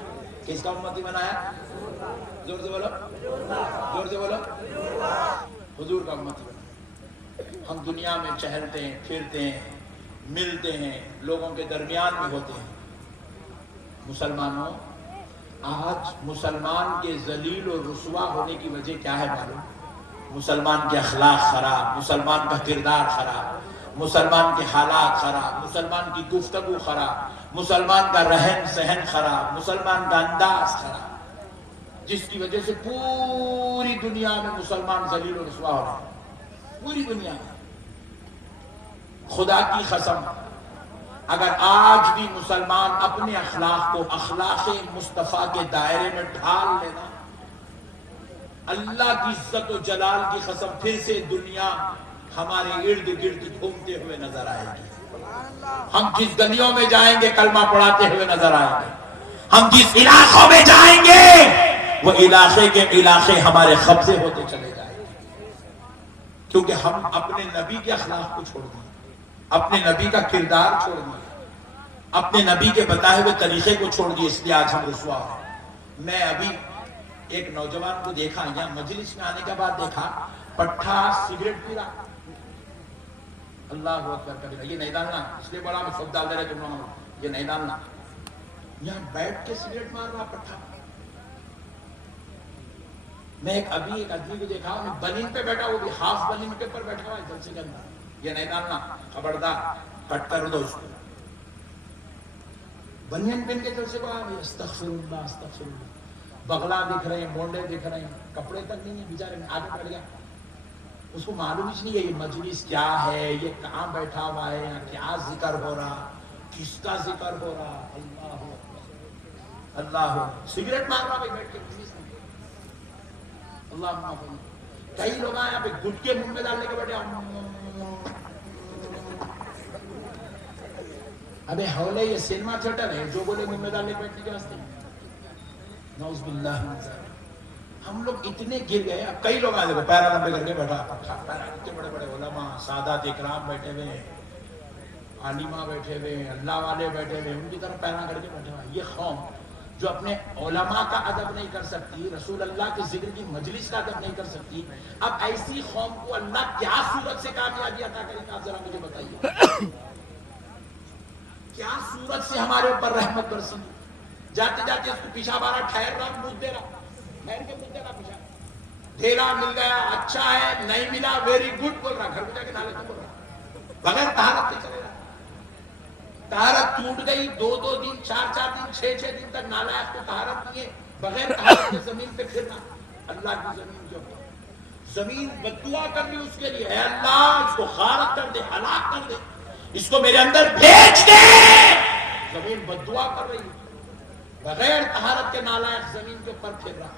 کس کا امتی بنایا؟ زور سے بولو، زور سے بولو. حضور کا امتی بنایا. ہم دنیا میں چہلتے ہیں، پھرتے ہیں، ملتے ہیں، لوگوں کے درمیان میں ہوتے ہیں. مسلمانوں، آج مسلمان کے ذلیل و رسوا ہونے کی وجہ کیا ہے معلوم؟ مسلمان کے اخلاق خراب، مسلمان کا کردار خراب، مسلمان کے حالات خراب، مسلمان کی گفتگو خراب، مسلمان کا رہن سہن خراب، مسلمان کا انداز خراب. جس کی وجہ سے پوری دنیا میں مسلمان ذلیل و رسوا ہو رہے ہیں، پوری دنیا میں۔ خدا کی قسم، اگر آج بھی مسلمان اپنے اخلاق کو اخلاق مصطفیٰ کے دائرے میں ڈھال لینا، اللہ کی عزت و جلال کی قسم پھر سے دنیا ہمارے ارد گرد گھومتے ہوئے نظر آئے گی۔ ہم جس گلیوں میں جائیں گے کلمہ پڑھاتے ہوئے نظر آئیں گے، ہم جس علاقوں میں جائیں گے وہ علاقے کے علاقے ہمارے قبضے ہوتے چلے جائیں گے، کیونکہ ہم اپنے نبی کے اخلاق کو چھوڑ دیں، اپنے نبی کا کردار چھوڑ دیا، اپنے نبی کے بتائے ہوئے طریقے کو چھوڑ دیا، اس لیے آج ہم رسوا ہیں۔ میں ابھی ایک نوجوان کو دیکھا، یہاں مجلس میں آنے کے بعد دیکھا، پٹھا سگریٹ پی رہا۔ اللہ اکبر کبیرہ، یہ نہیں ڈالنا، اس لیے بڑا سب ڈال دے رہے تم لوگوں، یہ نہیں ڈالنا۔ یہاں بیٹھ کے سگریٹ مار رہا پٹھا۔ میں ایک آدمی کو دیکھا، بنین پہ بیٹھا، وہ بھی ہاف بنین کے اوپر بیٹھا ہوا ہے جلسے کے اندر۔ یہ نہیں ڈالنا، خبردار، کٹ کر دو اس کو۔ بنین پہن کے جلسے کو آئے، استغفر اللہ استغفر اللہ، بغلا دکھ رہے ہیں، مونڈے دکھ رہے ہیں، کپڑے تک نہیں ہیں، بیچارے میں آگے بڑھ گیا۔ اس کو معلوم ہی نہیں ہے یہ مجلس کیا ہے، یہ کہاں بیٹھا ہوا ہے، یہاں کیا ذکر ہو رہا، کس کا ذکر ہو رہا۔ اللہ اللہ، سگریٹ مار رہا بھائی بیٹھ کے مجلس میں۔ اللہ معاف کرے، کئی لوگ آئے یہاں پہ گٹکے منہ میں ڈالنے کے بیٹھے۔ ابے حولے، یہ سینما تھیٹر ہے جو بولے منہ میں ڈالنے بیٹھنے کے واسطے؟ نعوذ باللہ من ذالک۔ ہم لوگ اتنے گر گئے، اب کئی لوگ آئے دیکھو پیرا لمبے کر کے بیٹھا، اتنے بڑے بڑے علماء سادات اکرام بیٹھے ہوئے، عالمہ بیٹھے ہوئے، اللہ والے بیٹھے ہوئے، ان کی طرف پیرا کر کے بیٹھے ہوئے۔ یہ قوم جو اپنے علماء کا ادب نہیں کر سکتی، رسول اللہ کے ذکر کی مجلس کا ادب نہیں کر سکتی، اب ایسی قوم کو اللہ کیا صورت سے کامیابی عطا کرے گا؟ ذرا مجھے بتائیے، کیا صورت سے ہمارے اوپر رحمت برسی؟ جاتے جاتے اس کو پیچھا بارہ ٹھہر رہا، مجھ دے رہا، ٹھہر کے مجھ دے رہا، پیچھا ڈھیلا مل گیا اچھا ہے، نہیں ملا ویری گڈ بول رہا، گھر میں جا کے نالے بول رہا، بغیر طہارت کے چلے رہا۔ طہارت ٹوٹ گئی، 2 دن 4 دن 6 دن تک نالائق کو طہارت نہیں ہے، بغیر طہارت کے زمین پہ پھرنا، اللہ کی زمین کے اوپر زمین بددعا کر لی اس کے لیے، اے اللہ اس کو غارت کر دے، ہلاک کر دے، اس کو میرے اندر بھیج دے۔ زمین بددعا کر رہی ہے، بغیر طہارت کے نالائق زمین کے اوپر پھر رہا،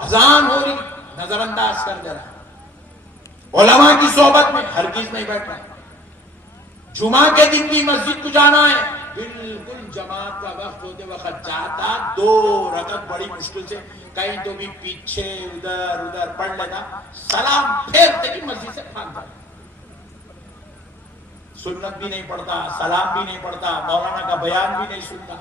اذان ہو رہی نظر انداز کر دے رہا، علماء کی صحبت میں ہرگز نہیں بیٹھ رہا، جمعہ کے دن بھی مسجد کو جانا ہے، بالکل جماعت کا وقت ہوتے وقت جاتا، 2 رکعت بڑی مشکل سے کہیں تو بھی پیچھے ادھر پڑھ لیتا، سلام پھیرتے ہی مسجد سے بھاگ جاتا، سنت بھی نہیں پڑھتا، سلام بھی نہیں پڑھتا، مولانا کا بیان بھی نہیں سنتا۔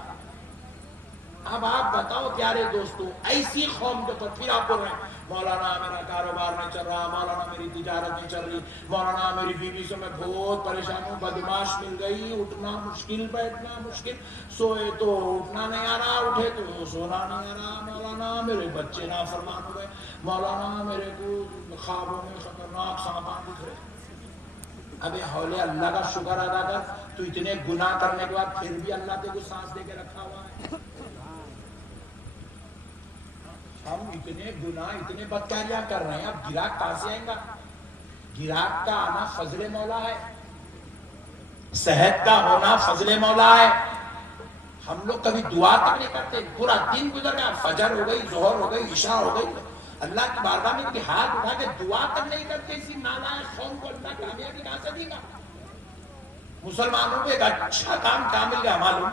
اب آپ بتاؤ پیارے دوستو، ایسی قوم کے اوپر پھر آپ بول رہے ہیں مولانا میرا کاروبار نہیں چل رہا، مولانا میری تجارت نہیں چل رہی، مولانا میری بیوی سے میں بہت پریشان ہوں، بدماش مل گئی، اٹھنا مشکل بیٹھنا مشکل، سوئے تو اٹھنا نہیں آ رہا، اٹھے تو سونا نہیں آ رہا، مولانا میرے بچے نافرمان ہو گئے، مولانا میرے کو خوابوں میں خطرناک سانپان دکھ رہے۔ ابے حولے اللہ کا شکر ادا کر، تو اتنے گناہ کرنے کے بعد پھر بھی اللہ تیرے کو سانس دے کے رکھا ہوا ہے۔ ہم اتنے گناہ اتنے بدکاریاں کر رہے ہیں، اب گراہک کہاں سے آئیں گا؟ گراہک کا آنا فضل مولا ہے، صحت کا ہونا فضل مولا ہے۔ ہم لوگ کبھی دعا تک نہیں کرتے، پورا دن گزر گیا، فجر ہو گئی، ظہر ہو گئی، عشاء ہو گئی، اللہ کی بارگاہ میں کہ ہاتھ اٹھا کے دعا تک نہیں کرتے، اسی نالائق قوم کو اللہ کامیابی کہاں سے دے گا؟ مسلمانوں کو ایک اچھا کام کیا مل گیا معلوم؟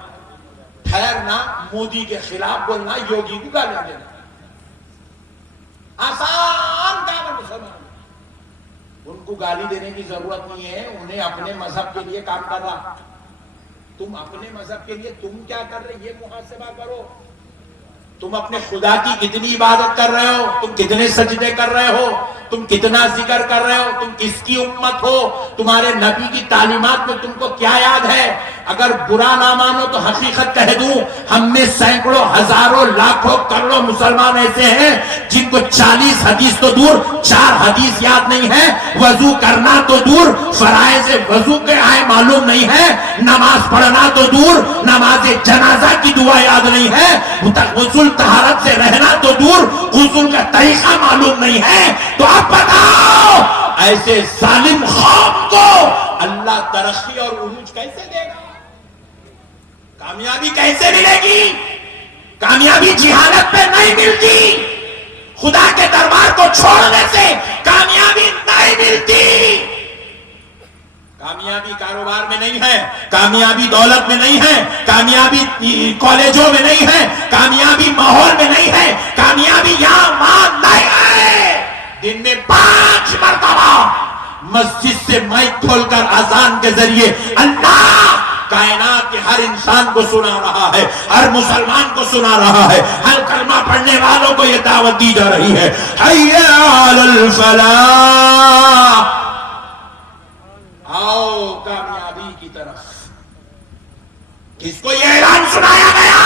ٹھہرنا، مودی کے خلاف بولنا، یوگی کو گالیاں دینا، آسان کام ہے مسلمان۔ ان کو گالی دینے کی ضرورت نہیں ہے، انہیں اپنے مذہب کے لیے کام کر رہا، تم اپنے مذہب کے لیے تم کیا کر رہے یہ محاسبہ کرو، تم اپنے خدا کی کتنی عبادت کر رہے ہو، تم کتنے سجدے کر رہے ہو، تم کتنا ذکر کر رہے ہو، تم کس کی امت ہو، تمہارے نبی کی تعلیمات میں تم کو کیا یاد ہے؟ اگر برا نہ مانو تو حقیقت کہہ دوں، ہم میں سینکڑوں ہزاروں لاکھوں کروڑوں مسلمان ایسے ہیں جن کو 40 حدیث تو دور 4 حدیث یاد نہیں ہے، وضو کرنا تو دور فرائض وضو کے آئے معلوم نہیں ہے، نماز پڑھنا تو دور نماز جنازہ کی دعا یاد نہیں ہے، غسل طہارت سے رہنا تو دور غسل کا طریقہ معلوم نہیں ہے۔ تو اب بتاؤ ایسے ظالم قوم کو اللہ ترقی اور عروج کیسے دے گا؟ کامیابی کیسے ملے گی؟ کامیابی جہالت پہ نہیں ملتی، خدا کے دربار کو چھوڑنے سے کامیابی نہیں ملتی۔ کامیابی کاروبار میں نہیں ہے، کامیابی دولت میں نہیں ہے، کامیابی کالجوں میں نہیں ہے، کامیابی ماحول میں نہیں ہے، کامیابی یہاں وہاں نہیں ہے۔ دن میں 5 مرتبہ مسجد سے مائک کھول کر اذان کے ذریعے اللہ کائنات کے ہر انسان کو سنا رہا ہے، ہر مسلمان کو سنا رہا ہے، ہر کلمہ پڑھنے والوں کو یہ دعوت دی جا رہی ہے، حی علی الفلاح، آؤ کامیابی کی طرف۔ کس کو یہ اعلان سنایا گیا؟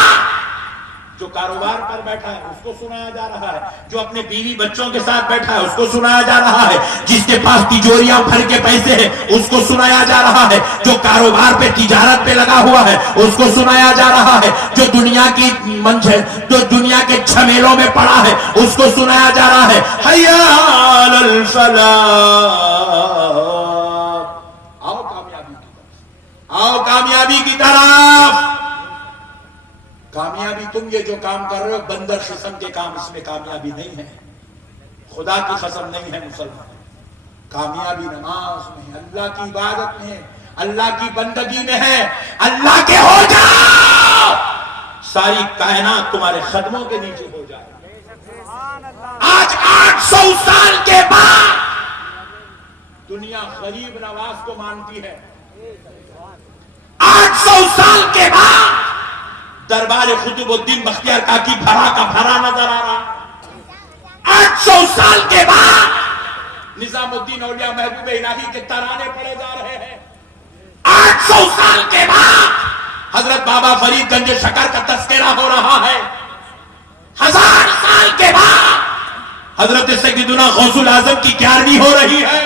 جو کاروبار پر بیٹھا ہے اس کو سنایا جا رہا ہے، جو اپنے بیوی بچوں کے ساتھ بیٹھا ہے اس کو سنایا جا رہا ہے، جس کے پاس تجوریاں بھر کے پیسے ہیں اس کو سنایا جا رہا ہے، جو کاروبار پہ تجارت پہ لگا ہوا ہے اس کو سنایا جا رہا ہے، جو دنیا کے جھمیلوں میں پڑا ہے اس کو سنایا جا رہا ہے، حی علی الفلاح، آؤ کامیابی کی طرف، آؤ کامیابی کی طرف۔ کامیابی تم یہ جو کام کر رہے ہو بندر قسم کے کام، اس میں کامیابی نہیں ہے، خدا کی قسم نہیں ہے مسلمان۔ کامیابی نماز میں، اللہ کی عبادت میں، اللہ کی بندگی میں ہے، اللہ کے ہو جاؤ، ساری کائنات تمہارے قدموں کے نیچے ہو جائے۔ آج 800 سال کے بعد دنیا غریب نواز کو مانتی ہے، 800 سال کے بعد دربار قطب الدین بختیار کاکی بھرا کا بھرا نظر آ رہا، 800 سال کے بعد نظام الدین اولیاء محبوب الہی کے ترانے پڑے جا رہے ہیں، 800 سال کے بعد حضرت بابا فرید گنج شکر کا تذکرہ ہو رہا ہے، 1000 سال کے بعد حضرت سیدنا غوث الاعظم کی 11ویں ہو رہی ہے،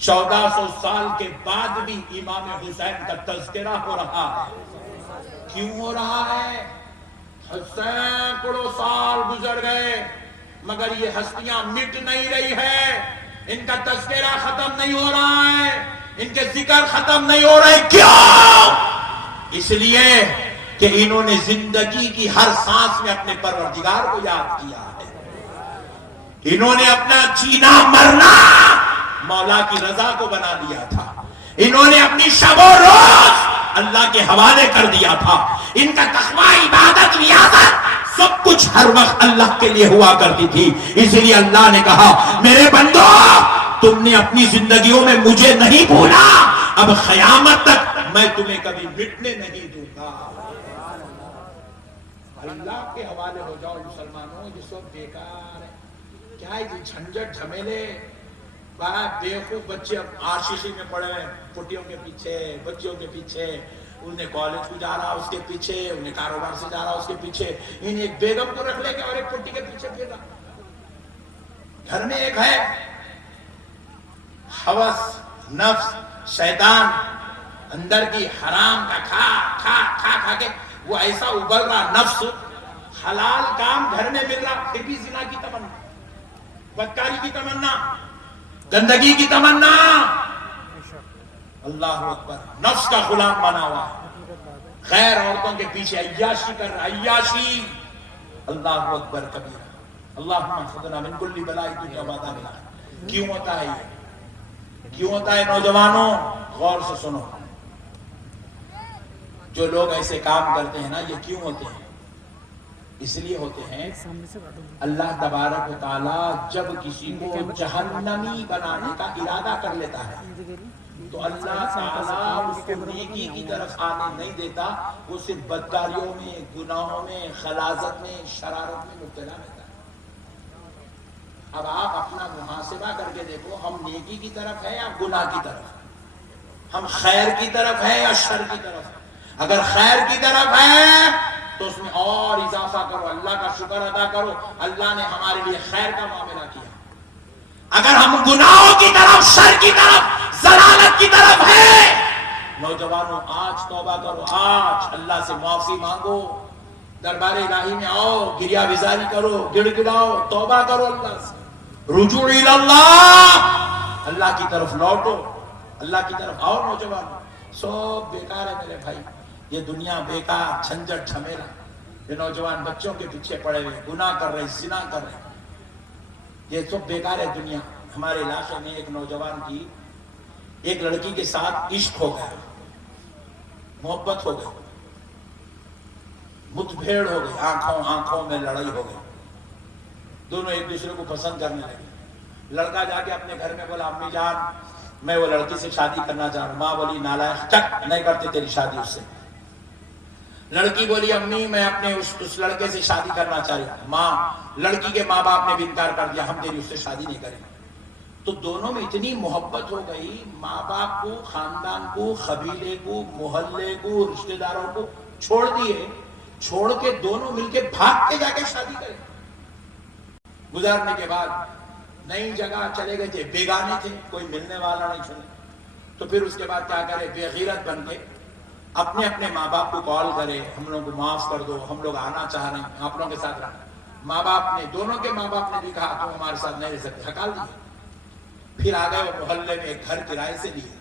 1400 سال کے بعد بھی امام حسین کا تذکرہ ہو رہا ہے۔ کیوں ہو رہا ہے؟ سینکڑوں سال گزر گئے مگر یہ ہستیاں مٹ نہیں رہی ہے، ان کا تذکرہ ختم نہیں ہو رہا ہے، ان کے ذکر ختم نہیں ہو رہے۔ کیوں؟ اس لیے کہ انہوں نے زندگی کی ہر سانس میں اپنے پروردگار کو یاد کیا ہے، انہوں نے اپنا جینا مرنا مولا کی رضا کو بنا دیا تھا، انہوں نے اپنی شب و روز اللہ کے حوالے کر دیا تھا، ان کا تقویٰ عبادت ریاضت سب کچھ ہر وقت اللہ کے لیے ہوا کرتی تھی۔ اس لیے اللہ نے کہا میرے بندو تم نے اپنی زندگیوں میں مجھے نہیں بھولا، اب قیامت تک میں تمہیں کبھی مٹنے نہیں دوں گا۔ اللہ کے حوالے ہو جاؤ مسلمانوں، یہ سب بیکار ہے، کیا ہے یہ جھنجھٹ جھمیلے، بیوقوف بچے عاشقی میں پڑے ہیں، پٹیوں کے پیچھے، بچیوں کے پیچھے، انہیں کالج کو جا رہا اس کے پیچھے، انہیں کاروبار سے جا رہا اس کے پیچھے، انہیں ایک بیگم کو رکھ لے گا اور ایک پٹی کے پیچھے پھر رہا۔ گھر میں ایک ہے ہوس، نفس، شیطان، اندر کی حرام کا کھا کے وہ ایسا ابل رہا، نفس حلال کام گھر میں مل رہا پھر بھی زنا کی تمنا، بدکاری کی تمنا، گندگی کی تمنا، اللہ اکبر، نفس کا غلام بنا ہوا ہے، غیر عورتوں کے پیچھے عیاشی کر رہا، عیاشی، اللہ اکبر کبیرہ، اللہم احفظنا من کل بلاء الدنیا وعذاب الآخرہ۔ کیوں ہوتا ہے یہ؟ کیوں ہوتا ہے نوجوانوں؟ غور سے سنو، جو لوگ ایسے کام کرتے ہیں نا یہ کیوں ہوتے ہیں؟ اس لیے ہوتے ہیں اللہ تبارک و تعالی جب کسی کو جہنمی بنانے کا ارادہ کر لیتا ہے تو اللہ تعالیٰ اس کو نیکی کی طرف آنے نہیں دیتا، وہ صرف بدکاریوں میں، گناہوں میں، خلاظت میں، شرارت میں مبتلا رہتا ہے۔ اب آپ اپنا محاسبہ کر کے دیکھو، ہم نیکی کی طرف ہے یا گناہ کی طرف؟ ہم خیر کی طرف ہیں یا شر کی طرف ہیں؟ اگر خیر کی طرف ہے تو اس میں اور اضافہ کرو، اللہ کا شکر ادا کرو، اللہ نے ہمارے لیے خیر کا معاملہ کیا۔ اگر ہم گناہوں کی طرف، شر کی طرف، ضلالت کی طرف ہے، نوجوانوں آج توبہ کرو، آج اللہ سے معافی مانگو، دربار الہی میں آؤ، گریہ بیزاری کرو، گڑ گڑاؤ، توبہ کرو اللہ سے، رجوع اللہ، اللہ کی طرف لوٹو، اللہ کی طرف آؤ۔ نوجوانوں سب بیکار ہے میرے بھائی، یہ دنیا بیکار، جھنجھٹ جھمیلا، یہ نوجوان بچوں کے پیچھے پڑے ہوئے، گناہ کر رہے، زنا کر رہے، یہ سب بیکار ہے دنیا۔ ہمارے علاقے میں ایک نوجوان کی ایک لڑکی کے ساتھ عشق ہو گیا، محبت ہو گئی، متبھیڑ ہو گئی، آنکھوں میں لڑائی ہو گئی، دونوں ایک دوسرے کو پسند کرنے لگے۔ لڑکا جا کے اپنے گھر میں بولا امی جان میں وہ لڑکی سے شادی کرنا چاہ رہا ہوں۔ ماں بولی نالائق، چک نہیں کرتے تیری شادی اس سے۔ لڑکی بولی امی میں اپنے اس لڑکے سے شادی کرنا چاہ رہی ہوں۔ ماں، لڑکی کے ماں باپ نے بھی انکار کر دیا، ہم تیری اس سے شادی نہیں کریں گے۔ تو دونوں میں اتنی محبت ہو گئی، ماں باپ کو، خاندان کو، قبیلے کو، محلے کو، رشتہ داروں کو چھوڑ دیے، چھوڑ کے دونوں مل کے بھاگ کے جا کے شادی کریں۔ گزارنے کے بعد نئی جگہ چلے گئے تھے، بیگانے تھے، کوئی ملنے والا نہیں سنے، تو پھر اس کے بعد کیا کرے، بے غیرت بن کے اپنے اپنے ماں باپ کو کال کرے، ہم لوگ کو معاف کر دو، ہم لوگ آنا چاہ رہے ہیں، آپ لوگوں کے ساتھ رہنا۔ ماں باپ نے، دونوں کے ماں باپ نے بھی کہا تم ہمارے ساتھ نہیں رہ سکتے، ہکال دیے۔ پھر آ گئے وہ محلے میں ایک گھر کرائے سے لیے،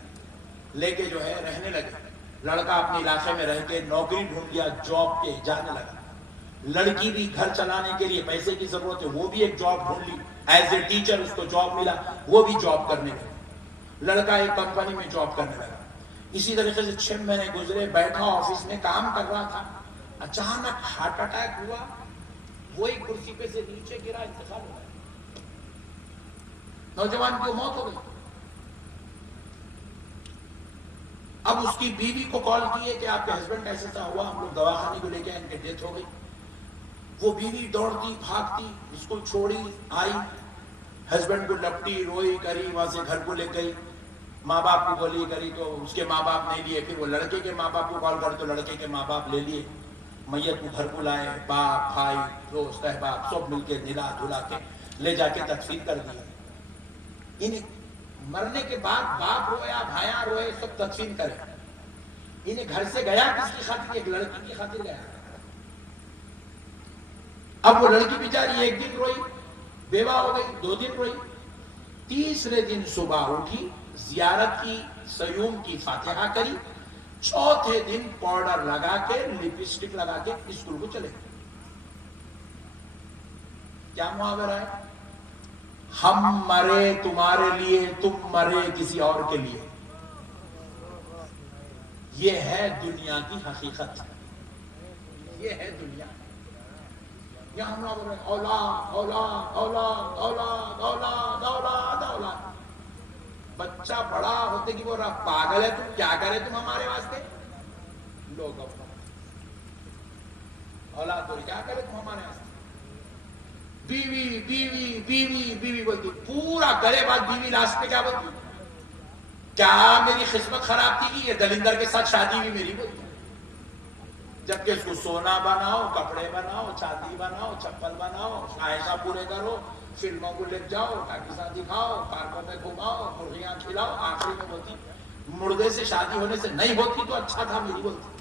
لے کے جو ہے رہنے لگے۔ لڑکا اپنے علاقے میں رہ کے نوکری ڈھونڈ لیا، جاب پہ جانے لگا۔ لڑکی بھی گھر چلانے کے لیے پیسے کی ضرورت ہے، وہ بھی ایک جاب ڈھونڈ لی، ایز اے ٹیچر اس کو جاب ملا، وہ بھی جاب کرنے لگا۔ لڑکا ایک کمپنی میں جاب کرنے لگا۔ اسی طریقے سے 6 مہینے گزرے، بیٹھا آفس میں کام کر رہا تھا، اچانک ہارٹ اٹیک ہوا، وہی کرسی پہ سے نیچے گرا، انتقال ہو گیا، نوجوان کی موت ہو گئی۔ اب اس کی بیوی کو کال کیے کہ آپ کے ہسبینڈ ایسا ہوا، ہم لوگ دواخانے کو لے کے ان کی ڈیتھ ہو گئی۔ وہ بیوی دوڑتی بھاگتی، اسکول چھوڑی، آئی، ہسبینڈ کو لپٹی، روئی، کری، وہاں سے گھر کو لے گئی، ماں باپ کو بولی کری تو اس کے ماں باپ نہیں لیے، پھر وہ لڑکے کے ماں باپ کو کال کر تو لڑکے کے ماں باپ لے لیے، میت کو گھر کو لائے، باپ، بھائی، دوست، احباب سب مل کے نلا دھلا کے لے جا کے تدفین کر دیا۔ انہیں مرنے کے بعد باپ رویا، بھائیاں روئے، سب تدفین کرے۔ انہیں گھر سے گیا کس کی خاطر؟ ایک لڑکی کی خاطر گیا۔ اب وہ لڑکی بیچاری ایک دن روئی، بیوہ ہو گئی، 2 دن روئی، تیسرے دن صبح اٹھی، زیارت کی، سیوم کی فاتحہ کری، چوتھے دن پاؤڈر لگا کے، لپسٹک لگا کے اسکول کو چلے گئے۔ کیا محاورہ ہے؟ ہم مرے تمہارے لیے، تم مرے کسی اور کے لیے۔ یہ ہے دنیا کی حقیقت، یہ ہے دنیا۔ یہاں ہم لوگ اولاد اولاد اولاد اولاد اولاد اولاد اولاد، بچہ بڑا ہوتے کہ وہ پاگل ہے، تم کیا کرے تم ہمارے واسطے؟ لوگ اولاد بولے کیا کرے تم ہمارے واسطے؟ بیوی بیوی بیوی بیوی بولتی، پورا کرے بعد بیوی لاسٹ میں کیا بولتی؟ کیا میری قسمت خراب تھی کہ یہ دلندر کے ساتھ شادی بھی میری بولتی؟ جبکہ اس کو سونا بناؤ، کپڑے بناؤ، چاندی بناؤ، چپل بناؤ، خواہشاں پورے کرو، فلموں کو لے جاؤ، پاکستان دکھاؤ، پارکوں میں گھماؤ، مرغیاں کھلاؤ، آخری میں بولتی مردے سے شادی ہونے سے نہیں ہوتی تو اچھا تھا میری بولتی۔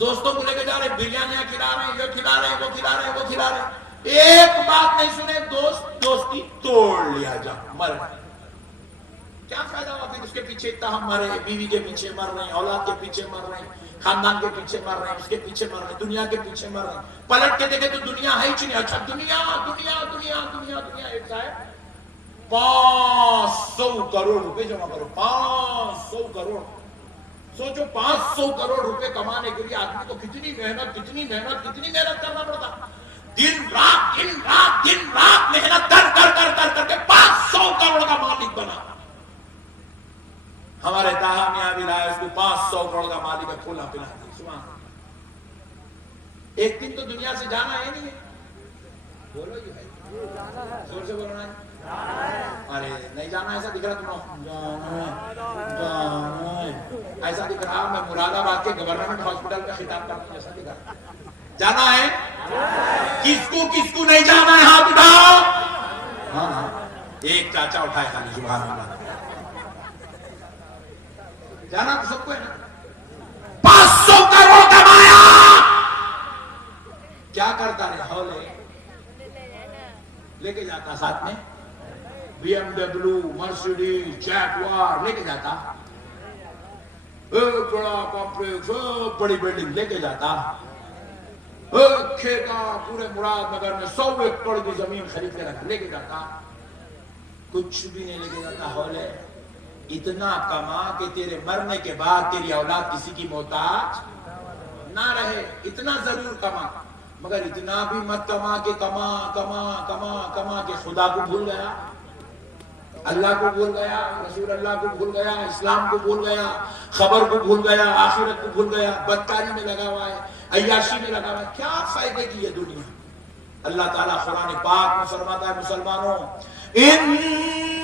دوستوں کو لے کے جا رہے، بریانیاں کھلا رہے ہیں، یہ کھلا رہے ہیں، وہ کھلا رہے ہیں، وہ کھلا رہے ہیں، ایک بات نہیں سنے، دوستی توڑ لیا، جا مر گئے۔ کیا فائدہ ہوا پھر اس کے پیچھے اتنا ہم مر رہے ہیں، بیوی کے پیچھے مر رہے ہیں، اولاد کے پیچھے مر رہے ہیں، خاندان کے پیچھے مر رہے ہیں، اس کے پیچھے مر رہے ہیں، دنیا کے پیچھے مر رہے ہیں۔ پلٹ کے دیکھیں تو دنیا ہے ہی نہیں۔ اچھا دنیا دنیا دنیا دنیا دنیا ایک صاحب 500 کروڑ روپے جمع کرو، 500 کروڑ۔ سوچو 500 کروڑ روپے کمانے کے لیے آدمی کو کتنی محنت کرنا پڑتا، دن رات محنت کر کے 500 کروڑ کا مالک بنا۔ ہمارے تاہا میاں بھی لائے اس کو 500 کروڑ کا مالک ہے، کھولا پلا دی، سبحان۔ ایک دن تو دنیا سے جانا ہے نہیں ہے، بولو یہ ہے، زور سے بولنا ہے۔ ارے نہیں جانا ایسا دکھ رہا تم جانا ہے ایسا دکھ رہا میں مراد آباد کے گورنمنٹ ہاسپٹل کا خطاب کرتا ہوں جیسا دکھ رہا جانا ہے کس کو نہیں جانا ہے ہاتھ اٹھاؤ ہاں ایک چاچا اٹھائے خالی سبحان اللہ جانا تو سب کو ہے نا 500 کروڑ کمایا کیا کرتا رہے ہولے لے کے جاتا ساتھ میں B M W Mercedes Jaguar لے کے جاتا بڑا کمپلیکس بڑی بلڈنگ لے کے جاتا کھیتا پورے مراد نگر میں 100 ایکڑ کی زمین خرید کے رکھ لے کے جاتا کچھ بھی نہیں لے کے جاتا ہولے اتنا کما کہ تیرے مرنے کے بعد تیری اولاد کسی کی محتاج نہ رہے اتنا ضرور کما مگر اتنا بھی مت کما کہ کما کہ خدا کو بھول گیا اللہ کو بھول گیا رسول اللہ کو بھول گیا اسلام کو بھول گیا خبر کو بھول گیا آخرت کو بھول گیا بدکاری میں لگا ہوا ہے عیاشی میں لگا ہوا ہے کیا فائدے کی یہ دنیا اللہ تعالیٰ قرآن پاک میں فرماتا ہے مسلمانوں ان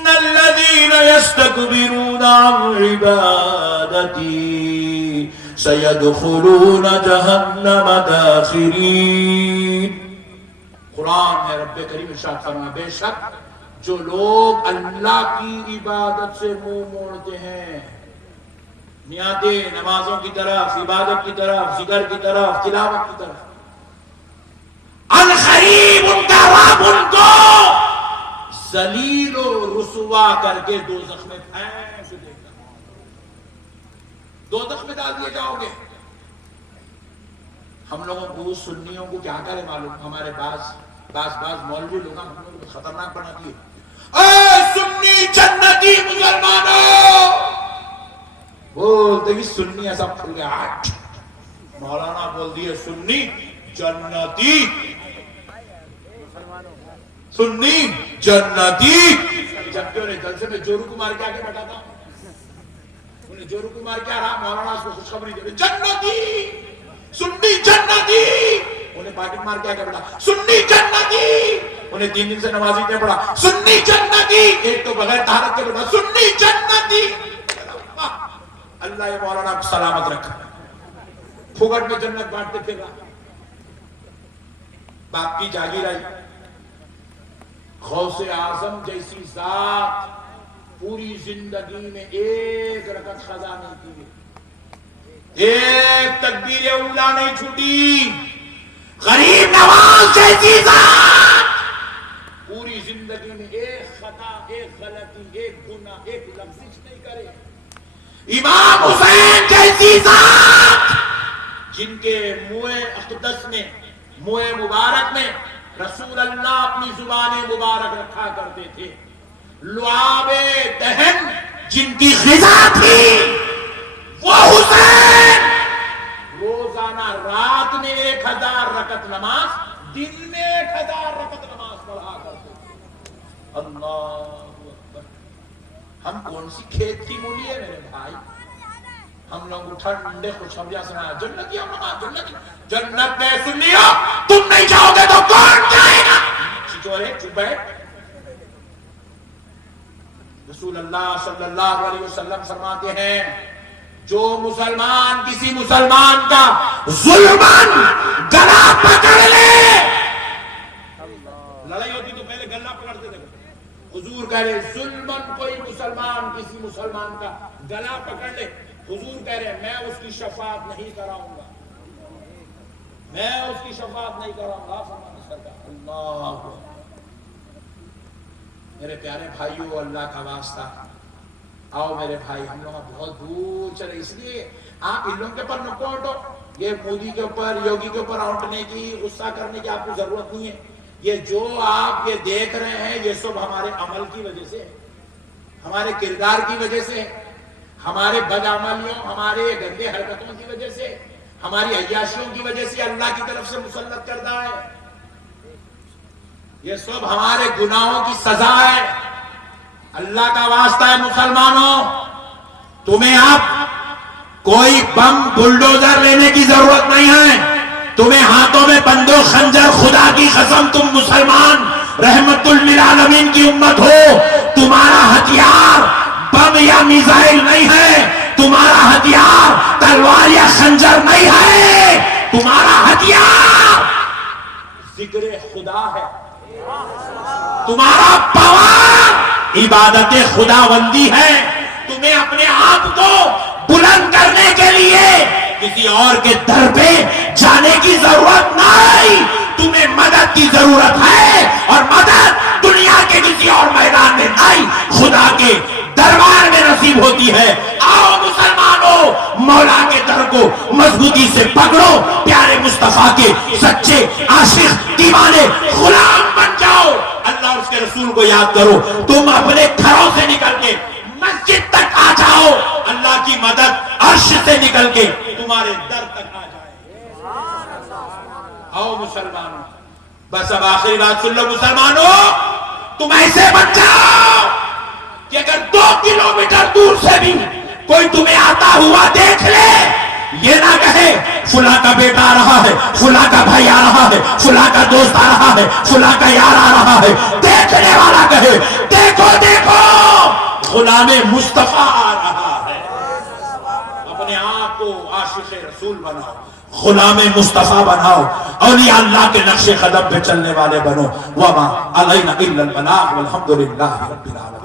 الذين يستكبرون عن عبادتي سيدخلون جهنم داخرين قرآن میں رب کریم ارشاد فرمایا بے شک جو لوگ اللہ کی عبادت سے منہ موڑتے ہیں نیاتیں نمازوں کی طرف عبادت کی طرف ذکر کی طرف تلاوت کی طرف الخریب ان کا رب ان کو ذلیل و رسوا کر کے دوزخ میں پھینک دے گا دوزخ میں ڈال دیے جاؤ گے ہم لوگوں کو سنیوں کو کیا کرے معلوم ہمارے بعض مولوی لوگ ہم لوگوں کو خطرناک بنا دیے اے سنی جنتی مسلمانوں بولتے ہی سنی ایسا پھل گیا مولانا بول دیے سنی جنتی سنی جنتی جبکہ انہیں جلسے میں جورو کو مار کے آگے بیٹھا تھا انہیں جورو کو مار کے آ رہا مولانا اس کو خوشخبری دے رہے جنتی سنی جنتی انہیں پاکٹ مار کے آگے بیٹھا سنی جنتی انہیں 3 دن سے نمازی نے پڑھا سنی جنتی ایک تو بغیر طہارت کے بیٹھا سنی جنتی اللہ یہ مولانا کو سلامت رکھا پھوگٹ میں جنت بانٹتے پھر رہا باپ کی جاگیر آئی غوث اعظم جیسی ذات پوری زندگی میں ایک رکعت قضا نہیں کی ایک تکبیر اولا نہیں چھوٹی غریب نواز جیسی ذات پوری زندگی میں ایک خطا ایک غلطی ایک گناہ ایک لفظ نہیں کرے امام حسین جیسی ذات جن کے منہ اقدس میں منہ مبارک میں رسول اللہ اپنی زبان مبارک رکھا کرتے تھے لعاب دہن جن کی غذا تھی وہ حسین روزانہ رات میں 1000 رکعت نماز دن میں 1000 رکعت نماز پڑھا کرتے تھے اللہ اکبر ہم کون سی کھیت کی مولی ہے میرے بھائی ہم لوگ ٹھنڈے خوشخبریاں سنایا جنتی جنت میں سن لیا تم نہیں جاؤ گے تو کون جائے گا چچورے چپ ہے رسول اللہ صلی اللہ علیہ وسلم فرماتے ہیں جو مسلمان کسی مسلمان کا ظلماً گلا پکڑ لے لڑائی ہوتی تو پہلے گلا پکڑتے تھے حضور کہہ رہے ظلماً کوئی مسلمان کسی مسلمان کا گلا پکڑ لے حضور کہہ رہے ہیں میں اس کی شفاعت نہیں کراؤں گا میں اس کی شفاعت نہیں کراؤں گا فرمانے سرکار اللہ میرے پیارے بھائیو اللہ کا واسطہ آؤ میرے بھائی ہم لوگ بہت دور چلے اس لیے آپ ان لوگوں کے اوپر نکو ہٹو یہ مودی کے اوپر یوگی کے اوپر ہٹنے کی غصہ کرنے کی آپ کو ضرورت نہیں ہے یہ جو آپ یہ دیکھ رہے ہیں یہ سب ہمارے عمل کی وجہ سے ہمارے کردار کی وجہ سے ہمارے بدعملیوں ہمارے گندے حرکتوں کی وجہ سے ہماری عیاشیوں کی وجہ سے اللہ کی طرف سے مسلط کردہ ہے یہ سب ہمارے گناہوں کی سزا ہے اللہ کا واسطہ ہے مسلمانوں تمہیں اب کوئی بم بلڈوزر لینے کی ضرورت نہیں ہے تمہیں ہاتھوں میں بندوق خنجر خدا کی قسم تم مسلمان رحمت للعالمین کی امت ہو. تمہارا ہتھیار بم یا میزائل نہیں ہے, تمہارا ہتھیار تلوار یا خنجر نہیں ہے, تمہارا ہتھیار ذکر خدا ہے. تمہارا پاور عبادت خداوندی ہے. تمہیں اپنے آپ کو بلند کرنے کے لیے کسی اور کے در پہ جانے کی ضرورت نہیں. تمہیں مدد کی ضرورت ہے, اور مدد دنیا کے کسی اور میدان میں نہیں, خدا کے دربار میں نصیب ہوتی ہے. آؤ مسلمانوں, مولا کے در کو مضبوطی سے پکڑو, پیارے مصطفیٰ کے سچے عاشق دیوانے غلام بن جاؤ. اللہ اور اس کے رسول کو یاد کرو. تم اپنے گھروں سے نکل کے مسجد تک آ جاؤ, اللہ کی مدد عرش سے نکل کے تمہارے در تک آ جائے. آؤ مسلمانوں, بس اب آخری بات سن لو مسلمانوں, تم ایسے بن جاؤ کہ اگر 2 کلومیٹر دور سے بھی کوئی تمہیں آتا ہوا دیکھ لے, یہ نہ کہے فلاں کا بیٹا آ رہا ہے, فلاں کا بھائی آ رہا ہے, فلاں کا دوست آ رہا ہے, فلاں کا یار آ رہا ہے. دیکھنے والا کہے دیکھو دیکھو غلام مصطفیٰ آ رہا ہے. اپنے آپ کو عاشق رسول بناؤ, غلام مصطفیٰ بناؤ, اولیاء اللہ کے نقش قدم پہ چلنے والے بنو. وما علینا الا البلاغ والحمد للہ رب العالمین.